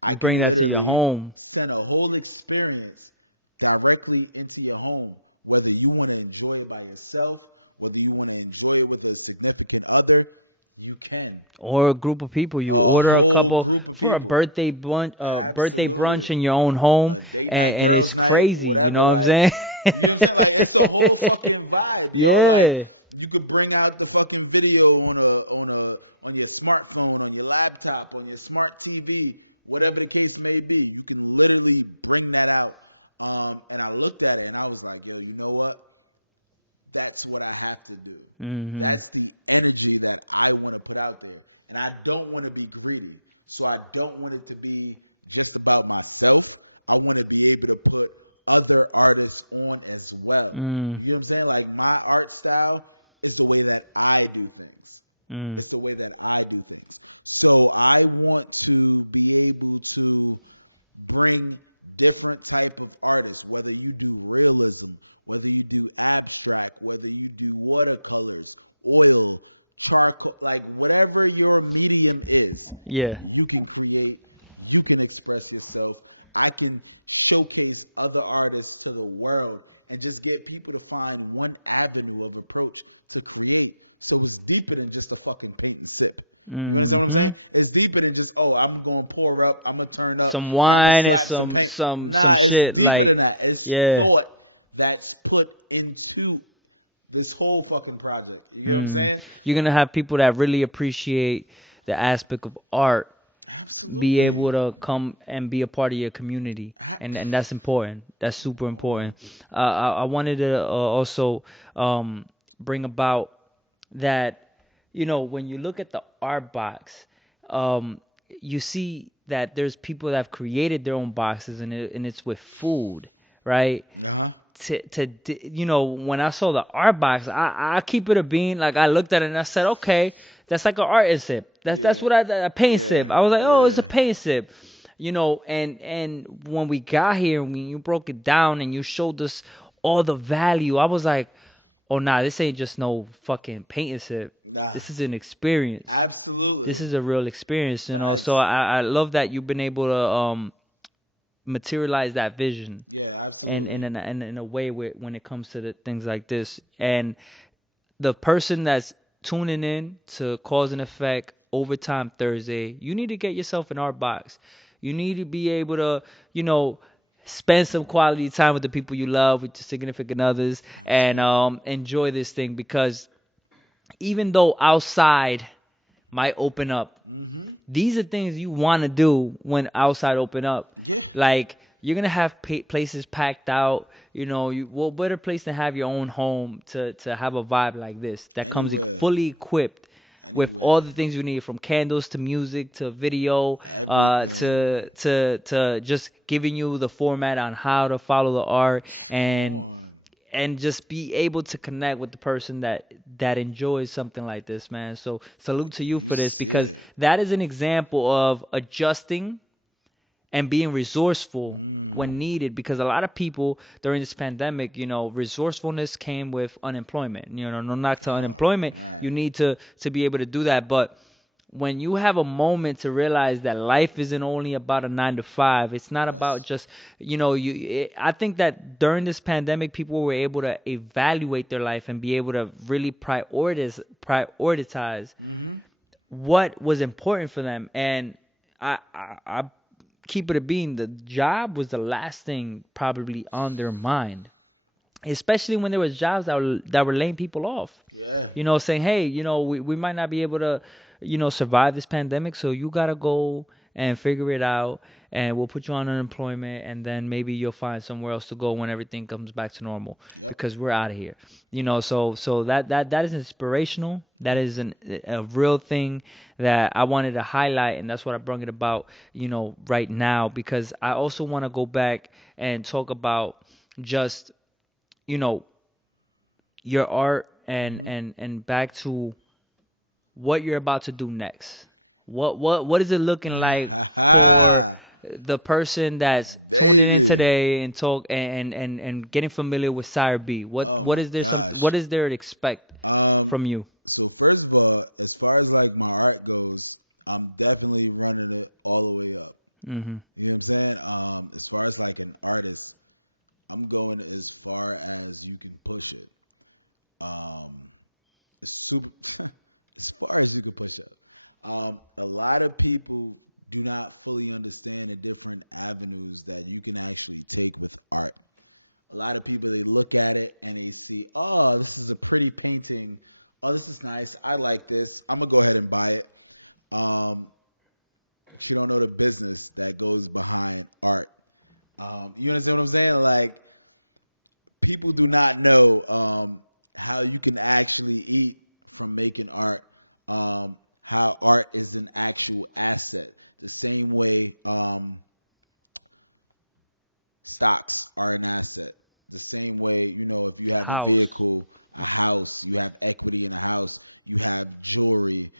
I can bring that to your literally home. send a whole experience directly into your home, whether you want to enjoy it by yourself, whether you want to enjoy it with a significant other, you can. Or a group of people. You A order a whole couple group of for a people. birthday brunch, birthday Absolutely. brunch in your own home. A date and, night, and girls it's night, crazy. whatever. You know what I'm saying? You know what I'm saying? Like it's a whole fucking vibe, yo. Yeah. Like you could bring out the fucking video on your smartphone, on your laptop, on your smart TV, whatever the case may be. You can literally bring that out. And I looked at it and I was like, yo, you know what? That's what I have to do. That's the energy that I want to put out there. And I don't want to be greedy. So I don't want it to be just about myself. I want to be able to put other artists on as well. Mm. You know what I'm saying? Like my art style is the way that I do things. Mm. It's the way that I do things. So I want to be able to bring different type of artists, whether you do realism, whether you do abstract, whether you do watercolors, oil, charcoal, like whatever your medium is, Yeah. you can create, you can express yourself. I can showcase other artists to the world and just get people to find one avenue of approach to create. So it's deeper than just a fucking paint and sip. You understand what I'm saying? It's deeper than just, oh, I'm going to pour up, I'm going to turn up, Some wine I'm and some paint. some It's shit, deeper like, than that. It's yeah. thought that's put into this whole fucking project. You get what I'm saying? You're gonna have people that really appreciate the aspect of art Absolutely. be able to come and be a part of your community, and that's important. That's super important. I wanted to also bring about that, you know, when you look at the art box, you see that there's people that have created their own boxes, and it's with food, right? Uh-huh. You know, when I saw the art box, I keep it a bean. Like, I looked at it and I said, okay, that's like an art sip. That's what a paint sip. I was like, oh, it's a paint sip. You know, and when we got here, when you broke it down and you showed us all the value, I was like, oh, nah, this ain't just no fucking paint and sip. Nah. This is an experience. Absolutely. This is a real experience, you know. Facts. So I love that you've been able to materialize that vision. Yeah, absolutely. And in a way when it comes to the things like this. And the person that's tuning in to Cause and Effect Overtime Thursday, you need to get yourself an art box. You need to be able to, you know, spend some quality time with the people you love, with your significant others, and enjoy this thing, because even though outside might open up, these are things you want to do when outside open up. Yeah. Like, you're gonna have places packed out. You know, what better place to have your own home to have a vibe like this that comes fully equipped with all the things you need, from candles to music to video, everything. to just giving you the format on how to follow the art, and just be able to connect with the person that enjoys something like this, man. So salute to you for this, because that is an example of adjusting and being resourceful when needed. Because a lot of people during this pandemic, you know, resourcefulness came with unemployment. You know, no knock to unemployment. You need to be able to do that. But when you have a moment to realize that life isn't only about a 9 to 5, it's not about just, you know, I think that during this pandemic, people were able to evaluate their life and be able to really prioritize what was important for them. And I keep it a bean, the job was the last thing probably on their mind, especially when there was jobs that were laying people off. Yeah. You know, saying, hey, you know, we might not be able to, you know, survive this pandemic, so you gotta go and figure it out, and we'll put you on unemployment, and then maybe you'll find somewhere else to go when everything comes back to normal. Because we're out of here. You know, so that is inspirational. That is a real thing that I wanted to highlight, and that's what I brought it about, you know, right now, because I also want to go back and talk about just, you know, your art and back to what you're about to do next. What is it looking like for the person that's tuning in today and talk and getting familiar with Cire.B? What is there to expect from you? So first of all, as far as like my art goes, I'm definitely running it all the way up. You know what I'm saying? As far as like an artist, I'm going as far as you can push it. Super as far as you can push up. A lot of people do not fully understand the different avenues that you can actually take with art. A lot of people, they look at it and they see, oh, this is a pretty painting. Oh, this is nice. I like this. I'm going to go ahead and buy it. But you don't know the business that goes behind art. You understand what I'm saying? Like, people do not know how you can actually eat from making art. How art is an actual asset. The same way stocks are an asset. The same way, you know, if you have a House. vehicle, a house, you have equity in a house, you have jewelry,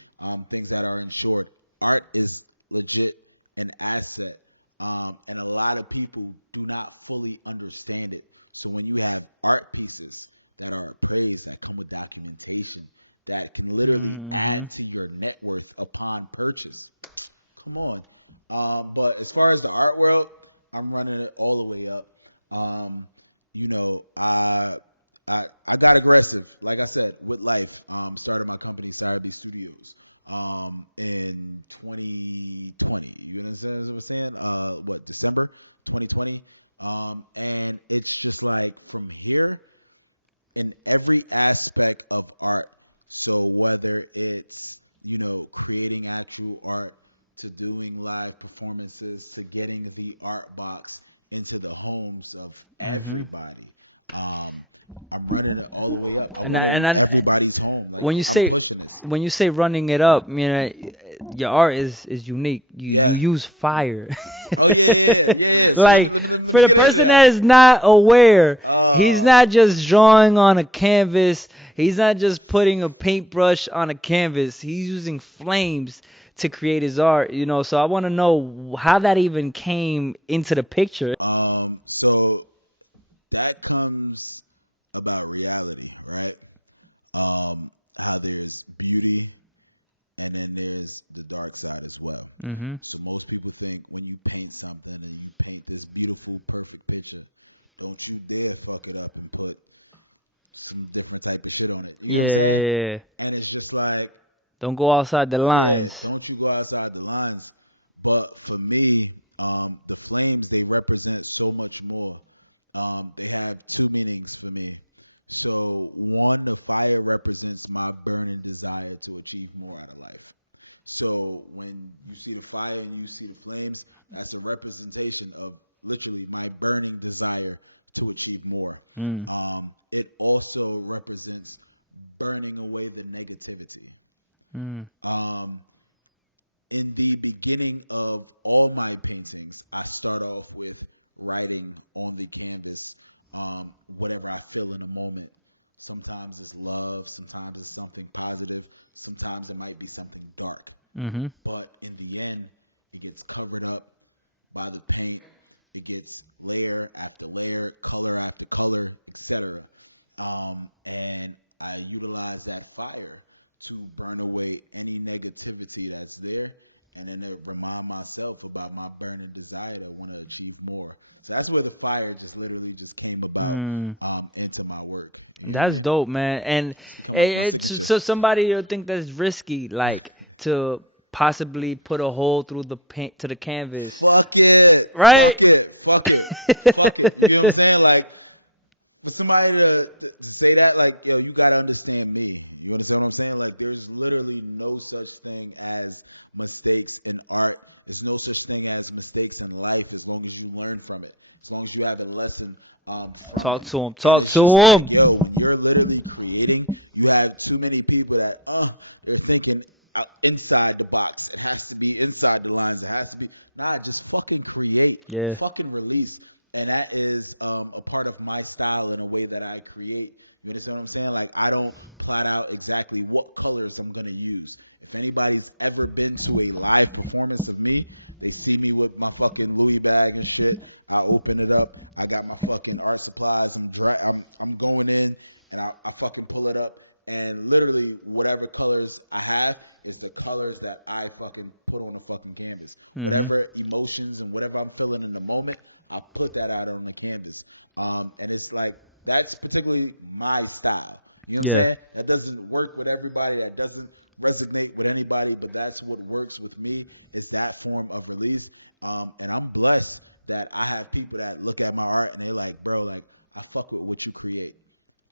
things that are insured. Art is legit an asset. And a lot of people do not fully understand it. So when you have art pieces that are appraised, that come with documentation, that can literally add to your net worth upon purchase, come on. But as far as the art world, I'm running it all the way up. You know, I got aggressive, like I said, with life. Started my company, Cire.B Studios, in 2020. You understand what I'm saying? December 2020. And it's just like from here in every aspect of art. So whether it's, you know, creating actual art, to doing live performances, to getting the art box into the homes of everybody. I'm running it all the way up. I want it in everybody's home. Like, I'm pushing this. When you say running it up, you know, your art is unique. You use fire. Oh yeah. So like let me for the person that is not aware, he's not just drawing on a canvas. He's not just putting a paintbrush on a canvas. He's using flames to create his art, you know. So I want to know how that even came into the picture. So that comes about reality, right? How there's beauty and then there's the dark side as well. So most people think when you paint something and you paint this beautiful, perfect picture, don't you dare fuck it up and put some different type of shit on it. You know what I'm saying? Yeah. And it's just like, don't go outside the lines. Yeah, don't you go outside the lines. But for me, the flames, they represent so much more. They have two meanings for me. So one, the fire represents my burning desire to achieve more out of life. So when you see the fire and you see the flames, that's a representation of literally my burning desire to achieve more. It also represents burning away the negativity. In the beginning of all my paintings, I start off with writing on the canvas whatever I feel in a moment. Sometimes it's love, sometimes it's something positive, sometimes it might be something dark. But in the end, it gets covered up by the paint. It gets layer after layer, color after color, etc. And I utilize that fire to burn away any negativity that's there, and then to remind myself about my burning desire to want to achieve more. So that's where the fire just literally just came about into my work. You know That's what I mean? dope, man. And It's become like my signature. so somebody will think that's risky, like to possibly put a hole through the paint to the canvas. Fuck it. Right? Fuck it. You know what I'm saying? Like, for somebody to say that, like, yo, you got to understand me. You understand what I'm saying? Like, there's literally no such thing as mistakes in art. There's no such thing as mistakes in life as long as you learn from it. As long as you have a lesson from Talk it. to him. Talk to him. Like, yo, when you're literally creating, you have too many people that, they're thinking inside the box. It has to be inside the lines. It has to be. Nah, just fucking create. Yeah. Fucking release. And that is a part of my style in a way that I create. You understand what I'm saying? Like, I don't plot out exactly what colors I'm going to use. If anybody's ever been to a live performance of me, they see me with my fucking Louis bag and shit. I open it up. I got my fucking art supplies. I'm going in and I fucking pull it up. And literally whatever colors I have is the colors that I fucking put on the fucking canvas. Whatever emotions and whatever I'm feeling in the moment, I put that out on the canvas. And it's like, that's particularly my style. You know what I'm saying? That doesn't work with everybody. That doesn't resonate with anybody. But that's what works with me, is that form of release. And I'm blessed that I have people that look at my art and they're like, bro, like, I fuck with what you create.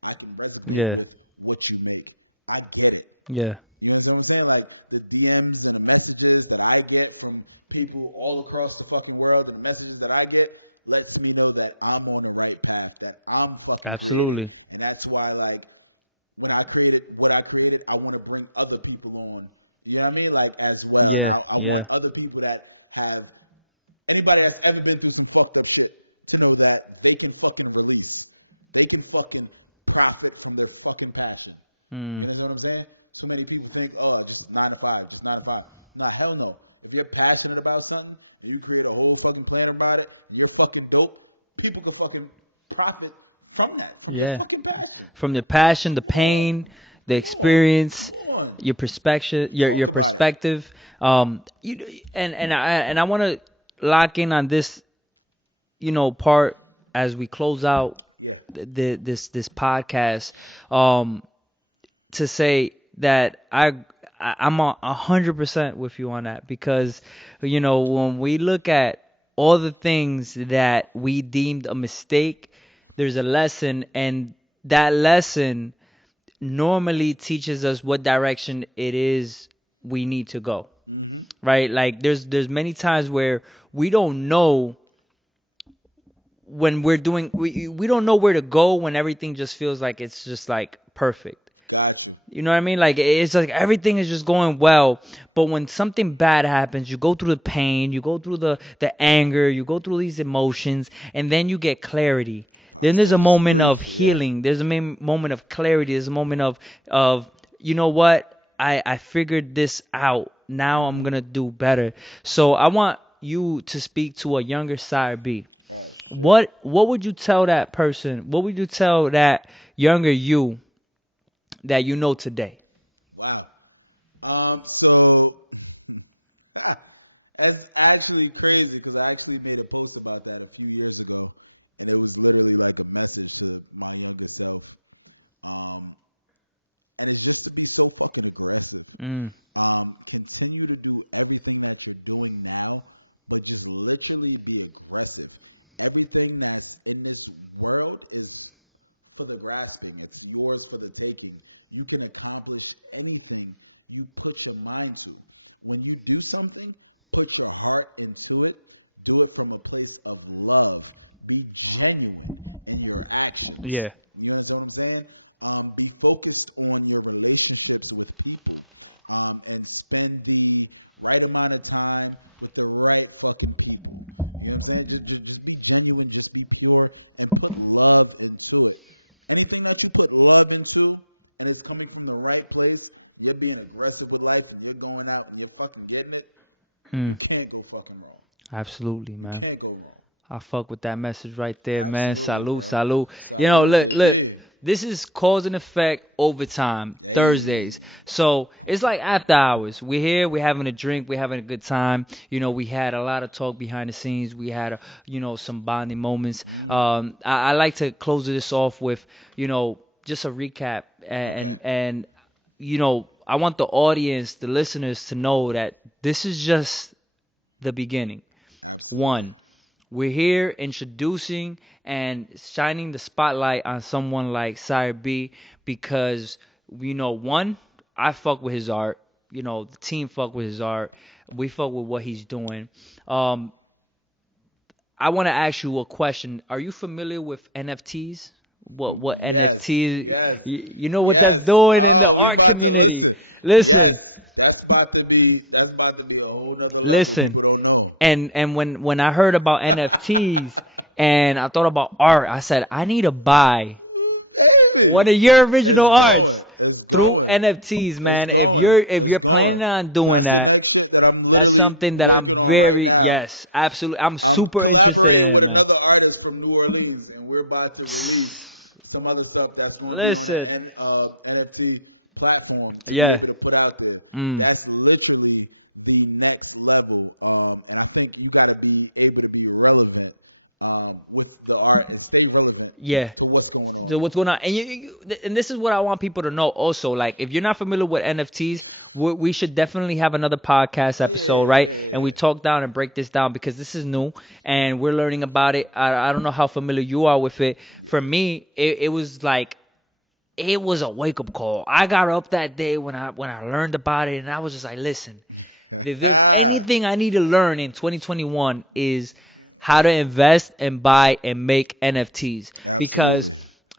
I can resonate with what you make. I get it. Yeah. You understand what I'm saying? Like, the DMs and the messages that I get from people all across the fucking world, and the messages that I get lets me know that I'm on the right path, that I'm fucking creating. And that's why, like, when I created what I created, I want to bring other people on, you know what I mean? Like, as well. And I want other people that have, anybody that's ever been through some fucked up shit, to know that they can fucking release. They can fucking profit from their fucking passion. You understand what I'm saying? So many people think, oh, just 9 to 5, just 9 to 5. Nah, hell no. If you're passionate about something and you create a whole fucking plan about it and you're fucking dope, people can fucking profit from that, from your fucking passion. From the passion, the pain, the experience, on. your perspective, your perspective. And I want to lock in on this, part as we close out this podcast, to say that I'm 100% with you on that, because when we look at all the things that we deemed a mistake, there's a lesson, and that lesson normally teaches us what direction it is we need to go. Right? Like there's many times where we don't know when we're doing, we don't know where to go when everything just feels like it's just like perfect. Got you. You know what I mean? Like it's like everything is just going well, but when something bad happens, you go through the pain, you go through the anger, you go through these emotions, and then you get clarity. Then there's a moment of healing. There's a moment of clarity. There's a moment of you know what? I figured this out. Now I'm gonna do better. So I want you to speak to a younger Cire.B. Oh, shit. What would you tell that person? What would you tell that younger you that you know today? Wow. So that's actually crazy, because I actually made a post about that a few years ago, and it was literally like a message to my younger self. And it's just to be so fucking aggressive. Continue to do everything that you're doing now, but just literally be aggressive. Everything that's in this world is for the grasping. It's yours for the taking. You can accomplish anything you put your mind to. When you do something, put your heart into it. Do it from a place of love. Be genuine in your actions. Yeah. You understand what I'm saying? Be focused on your relationships with people, and spend the right amount of time with the right fucking people. You know what I'm saying? Just be genuine, just be pure, and put love into it. Anything that you put love into and it's coming from the right place, you're being aggressive with life and you're going out and you're fucking getting it, you can't go fucking wrong. Absolutely, man. You can't go wrong. I fuck with that message right there, Absolutely, man. Salud. Salud, Look. This is cause and effect overtime, Thursdays. So it's like after hours. We're here, we're having a drink, we're having a good time. We had a lot of talk behind the scenes. We had, some bonding moments. I like to close this off with, just a recap. And I want the audience, the listeners, to know that this is just the beginning. Absolutely. One, we're here introducing and shining the spotlight on someone like Cire.B, because, one, I fuck with his art. The team fuck with his art. We fuck with what he's doing. I want to ask you a question. Are you familiar with NFTs? What NFTs? Yes. You know what that's doing in the art about community. To listen. Yes. That's about to be a whole nother level. People don't know. And when I heard about NFTs and I thought about art, I said, I need to buy one of your original arts. It's going. NFTs, man. If you're planning on doing that's the next shit that I'm literally working on right now. Yes, absolutely. I'm super collaborating with another artist from New Orleans, and we're about to release some other stuff that's going to be on an NFT platform to be able to put out there. That's literally the next level. And I think you got to be able to be relevant with the art and stay relevant to what's going on. So what's going on? And this is what I want people to know also. Like, if you're not familiar with NFTs, we should definitely have another podcast episode, right? And we talk down and break this down, because this is new and we're learning about it. I don't know how familiar you are with it. For me, it was like, it was a wake-up call. I got up that day when I learned about it, and I was just like, listen, if there's anything I need to learn in 2021 is how to invest and buy and make NFTs. Absolutely. Because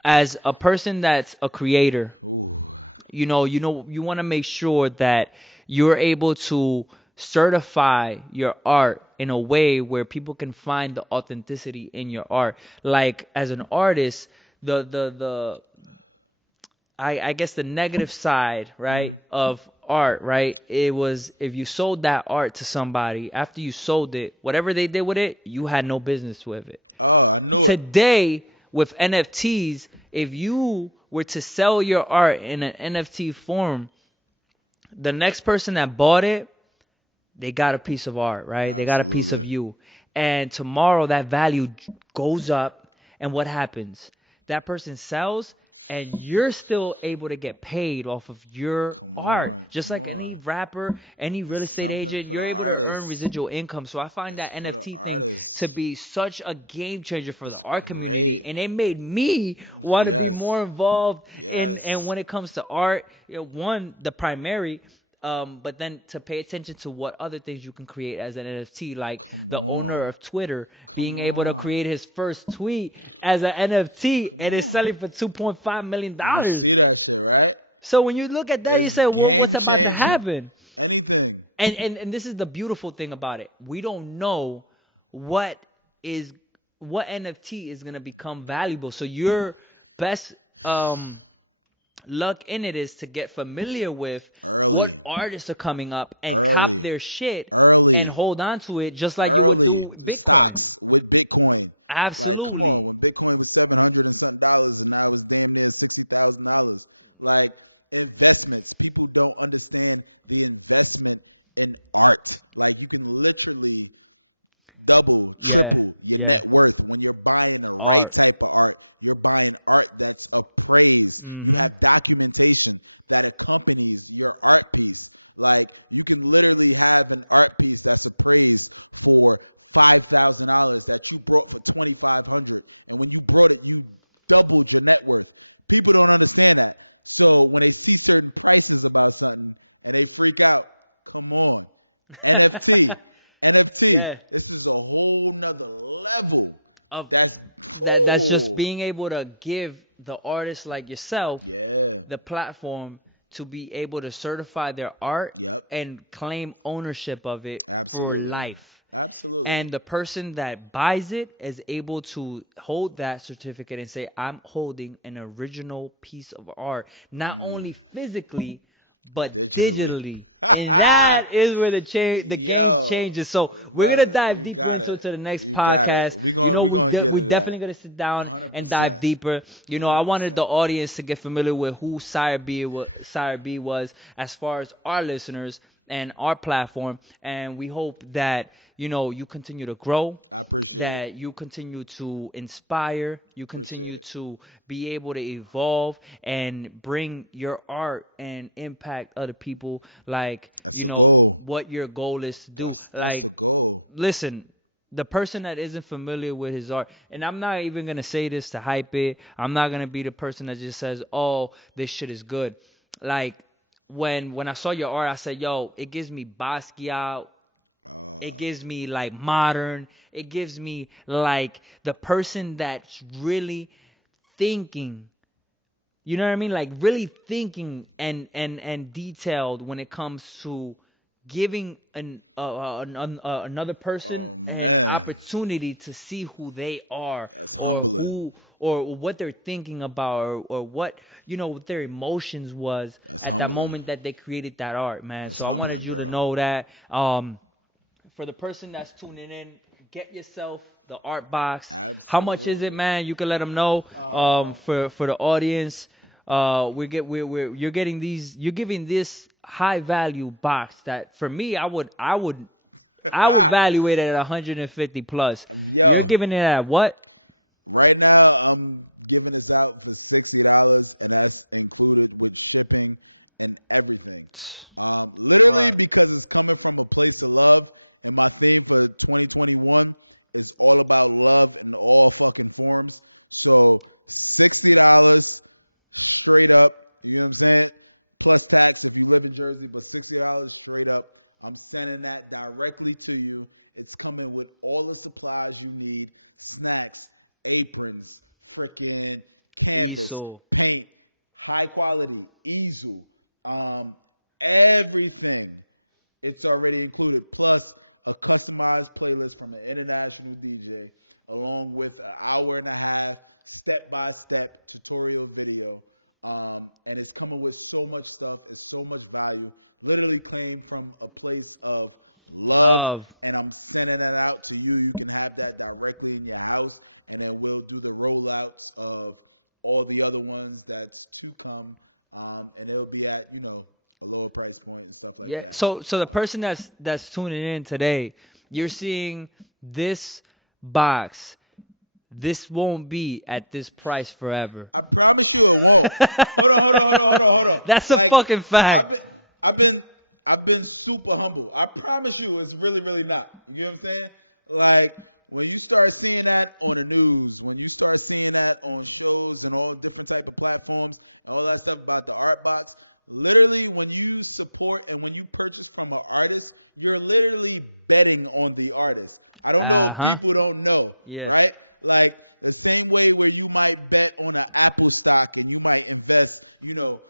as a person that's a creator, you want to make sure that you're able to certify your art in a way where people can find the authenticity in your art. Like as an artist, the I guess the negative side, right, of art, right? It was if you sold that art to somebody, after you sold it, whatever they did with it, you had no business with it. Oh, I knew it. Today, with NFTs, if you were to sell your art in an NFT form, the next person that bought it, they got a piece of art, right? They got a piece of Absolutely. you. And tomorrow that value goes up, and what happens? That person sells, and you're still able to get paid off of your Come art. on, Just come like any on. rapper, any real It's estate something agent, for you're the able to earn artists. residual income. So I find that It's for the NFT thing artists. to be such a game changer for It's the art community. great. And it made me want to be Yes. more involved Yes. and when it comes to art, one, the primary, but then to pay attention to what other things you can create as an NFT, like Come the on. owner of Twitter being Come able to on. create his first tweet as an NFT and it's on. selling for $2.5 million. You see that shit, right? So when you look at that, you It's say, well, game what's about to changing. happen? Anything. And this is the beautiful thing about it. We don't know what NFT is gonna become valuable. So your best luck in it is to get familiar with Early. what artists are coming up and Early. cop their shit Early. and hold on to it just like Early. you would do Bitcoin. Stocks with Bitcoin. Absolutely. Like, come on, when Bitcoin was $700 and something dollars and now it's damn near $60,000. Like, investments. People don't understand the investment in art. Like, you can literally double, triple your yeah. net worth when you're buying the right Art. type of art. You're buying art that's appraised. You have documentation that accompanies your art piece. Like, you can literally have an art piece that's appraised for $5,000 that you brought for $2,500, and when you brought it, you doubled your net worth. People don't understand that. So when they see certain prices about something and they freak out, come on, NFT. NFT. Yeah. This is a whole nother level. Of That's that's just cool. being able to give the artists like yourself Yeah. the platform to be able to certify their art Yep. and claim ownership of it Absolutely. for life. Absolutely. And the person that buys it is able to hold that certificate and say, I'm holding an original piece of art, not only physically, but digitally. And that is where the game changes. So we're brother, gonna dive you deeper got into it. the next You got it. podcast. We gonna get we're into definitely that. gonna sit down 100%. and dive deeper. You know, I wanted 100%. the audience to get familiar with who Cire.B was as far as our listeners and our platform, and we hope that you continue to grow. I appreciate that it. you continue to inspire, you Appreciate continue it. to be able to evolve and bring your art and impact other people. Like That's the goal. what your goal is to do. That's like, the goal. listen, the person that isn't familiar with his art, and I'm not even gonna say this to hype it. I'm not gonna be the person that just says, "Oh, this shit is good." Like when I saw your art, I said, "Yo, it gives me Basquiat." It gives me like modern. It gives me like the person that's really thinking. You know what I mean? Like really thinking and detailed when it comes to giving another person an man. opportunity to see who they are. That's or humbling. or what they're thinking about, or what what their emotions was That's at that humbling. moment that they created that art, man. That's So I wanted humbling, you to bro. know that. For the person that's tuning in, get yourself the art box. How much is it, Absolutely. man? You can let them know. For the audience, you're giving this high value box that for me I would evaluate it at 150 plus. Yo. You're giving it at what? Right now, I'm giving this out for $60, and that's included with shipping and everything. Literally because it's coming from a place of love, and my theme for 2021 is all about love in all fucking forms. So $60 straight up. You know what I'm saying? Plus tax if you live in Jersey, but $60 straight up. I'm sending that directly to you. It's coming with all the supplies you need: snacks, aprons, freaking canvas, Easel. paint, high quality easel, everything It's already included. Plus a customized playlist from an international DJ, along with an hour and a half step-by-step tutorial video. And it's coming with so much stuff. It's so much value. Literally came from a place of love, and I'm sending that out to you. You can have that directly in your house, and then we'll do the rollouts of all the other ones that's to come. And it'll be at, a lower price point and stuff like that. So the person that's tuning in today, you're seeing this box. This won't be at this price forever. I promise you it won't. Hold on. That's a fucking fact. I've been super humble. I promise you it's really, really not. You get what I'm saying? Like, when you start seeing that on the news, when you start seeing that on shows and all different type of platforms and all that stuff about the art box, literally when you support and when you purchase from an artist, you're literally betting on the artist. I don't know if people don't know, right? Like the same way where you might bet on an Apple stock and you might invest, $700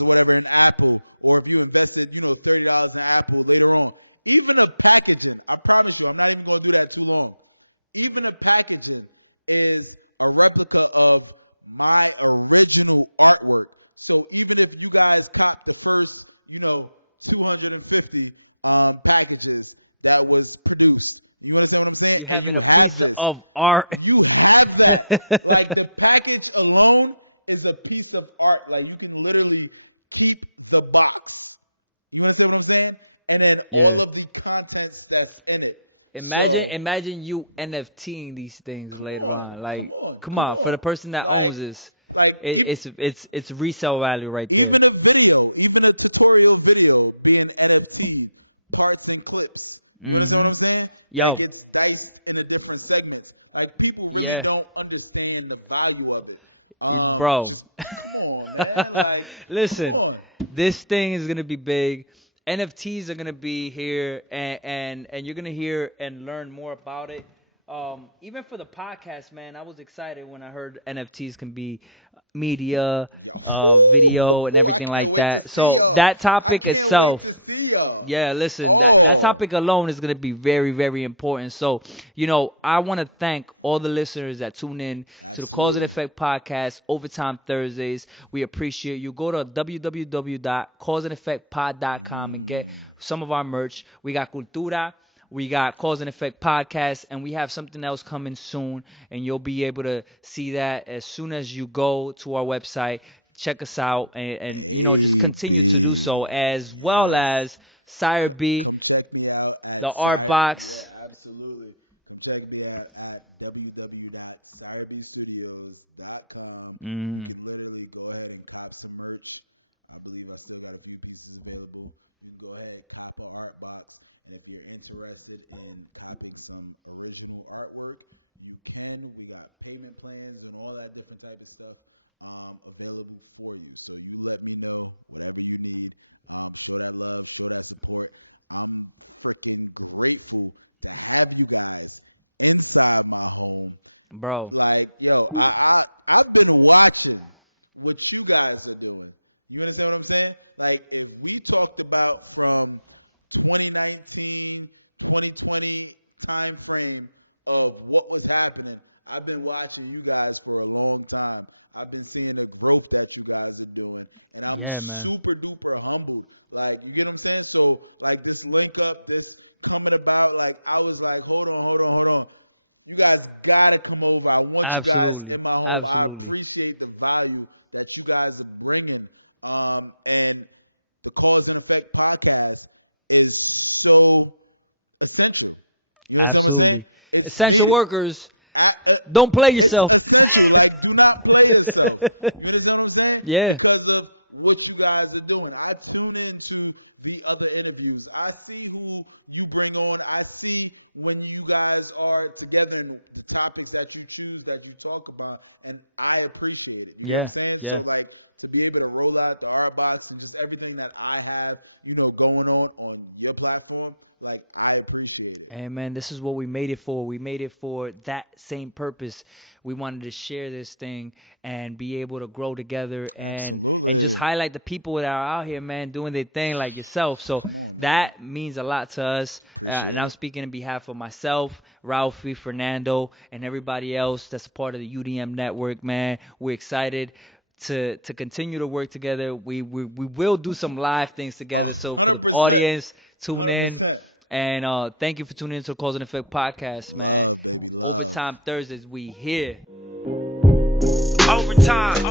or whatever in Apple, or if you invested, $30 in Apple later on. Even a packaging, I promise you, I'm not even going to do that too long. Even a packaging is a replica of my original artwork. So even if you guys cop the first, 250 packages that was produced, you understand what I'm saying? And you have this of art. You have that. Like the package alone is a piece of art. Like you can literally keep the box. You understand what I'm saying? And then all of the contents that's in it. Imagine you NFTing these things later on. Like, come on, for the person that owns this. Like it's resale value right there. Even a video, even a tutorial video being NFT, parts and clips. You understand what I'm saying? That gets diced into different segments. Like people really don't understand the value of it. Bro, just come on, man. Like, listen, come on. This thing is gonna be big. NFTs are gonna be here, and you're gonna hear and learn more about it. Even for the podcast, man, I was excited when I heard NFTs can be media, video, and everything like that. So that topic itself, I can't wait to see y'all. Yeah, listen, that topic alone is gonna be very, very important. So, I want to thank all the listeners that tune in to the Cause and Effect podcast, Overtime Thursdays. We appreciate you. Go to www.causeandeffectpod.com and get some of our merch. We got Cultura. We got Cause and Effect Podcast, and we have something else coming soon, and you'll be able to see that as soon as you go to our website. Check us out, and just continue to do so, as well as Cire.B. Come check me out at the Art Box. Yeah, absolutely. Come check me out at www.cirebstudios.com. You can literally go ahead and cop some merch. I believe I still got a few pieces available. You can go ahead, cop a art box, and if you're interested in copying some original artwork, you can. We got payment plans and all that different type of stuff available for you. So you let me know whatever you need. Show that love, show that support. I'm freaking grateful to have you guys inside my home, bro. Like, yo, I've been watching what you guys are doing. You understand what I'm saying? Like, if we talked about from 2019, 2020 time frame of what was happening, I've been watching you guys for a long time. I've been seeing the growth that you guys are doing, and I'm super duper humbled. Like, you get what I'm saying? So, like, this link up, this coming about, like, I was like, hold on. You guys gotta come over. I want you guys in my home. I appreciate the value that you guys are bringing. And the Cause and Effect podcast is so essential. You understand what I'm saying? It's essential needed. Workers. Don't play yourself. It's essential. Like, do not play yourself. You understand what I'm saying? Yeah. Because of what you guys are doing. I tune into the other interviews. I see who you bring on. I see when you guys are together and the topics that you choose, that you talk about, and I appreciate it. You get what I'm saying? Yeah. So, like, to be able to roll out the art box and just everything that I have, going on your platform, like, I appreciate it. And man, this is what we made it for. We made it for that same purpose. we wanted to share this thing and be able to grow together and just highlight the people that are out here, man, doing their thing like yourself. So Come on, man. that means a lot to us. Appreciate and I'm it. speaking on behalf of myself, Ralphie, Fernando, and everybody else that's a part of the UDM network, man. We're excited to continue to work together. We will do some live things together. So for the 100%. audience, tune 100%. in. And thank you for tuning into the Cause and Effect podcast, man. Love, baby, love. Overtime Thursdays, we here. Overtime.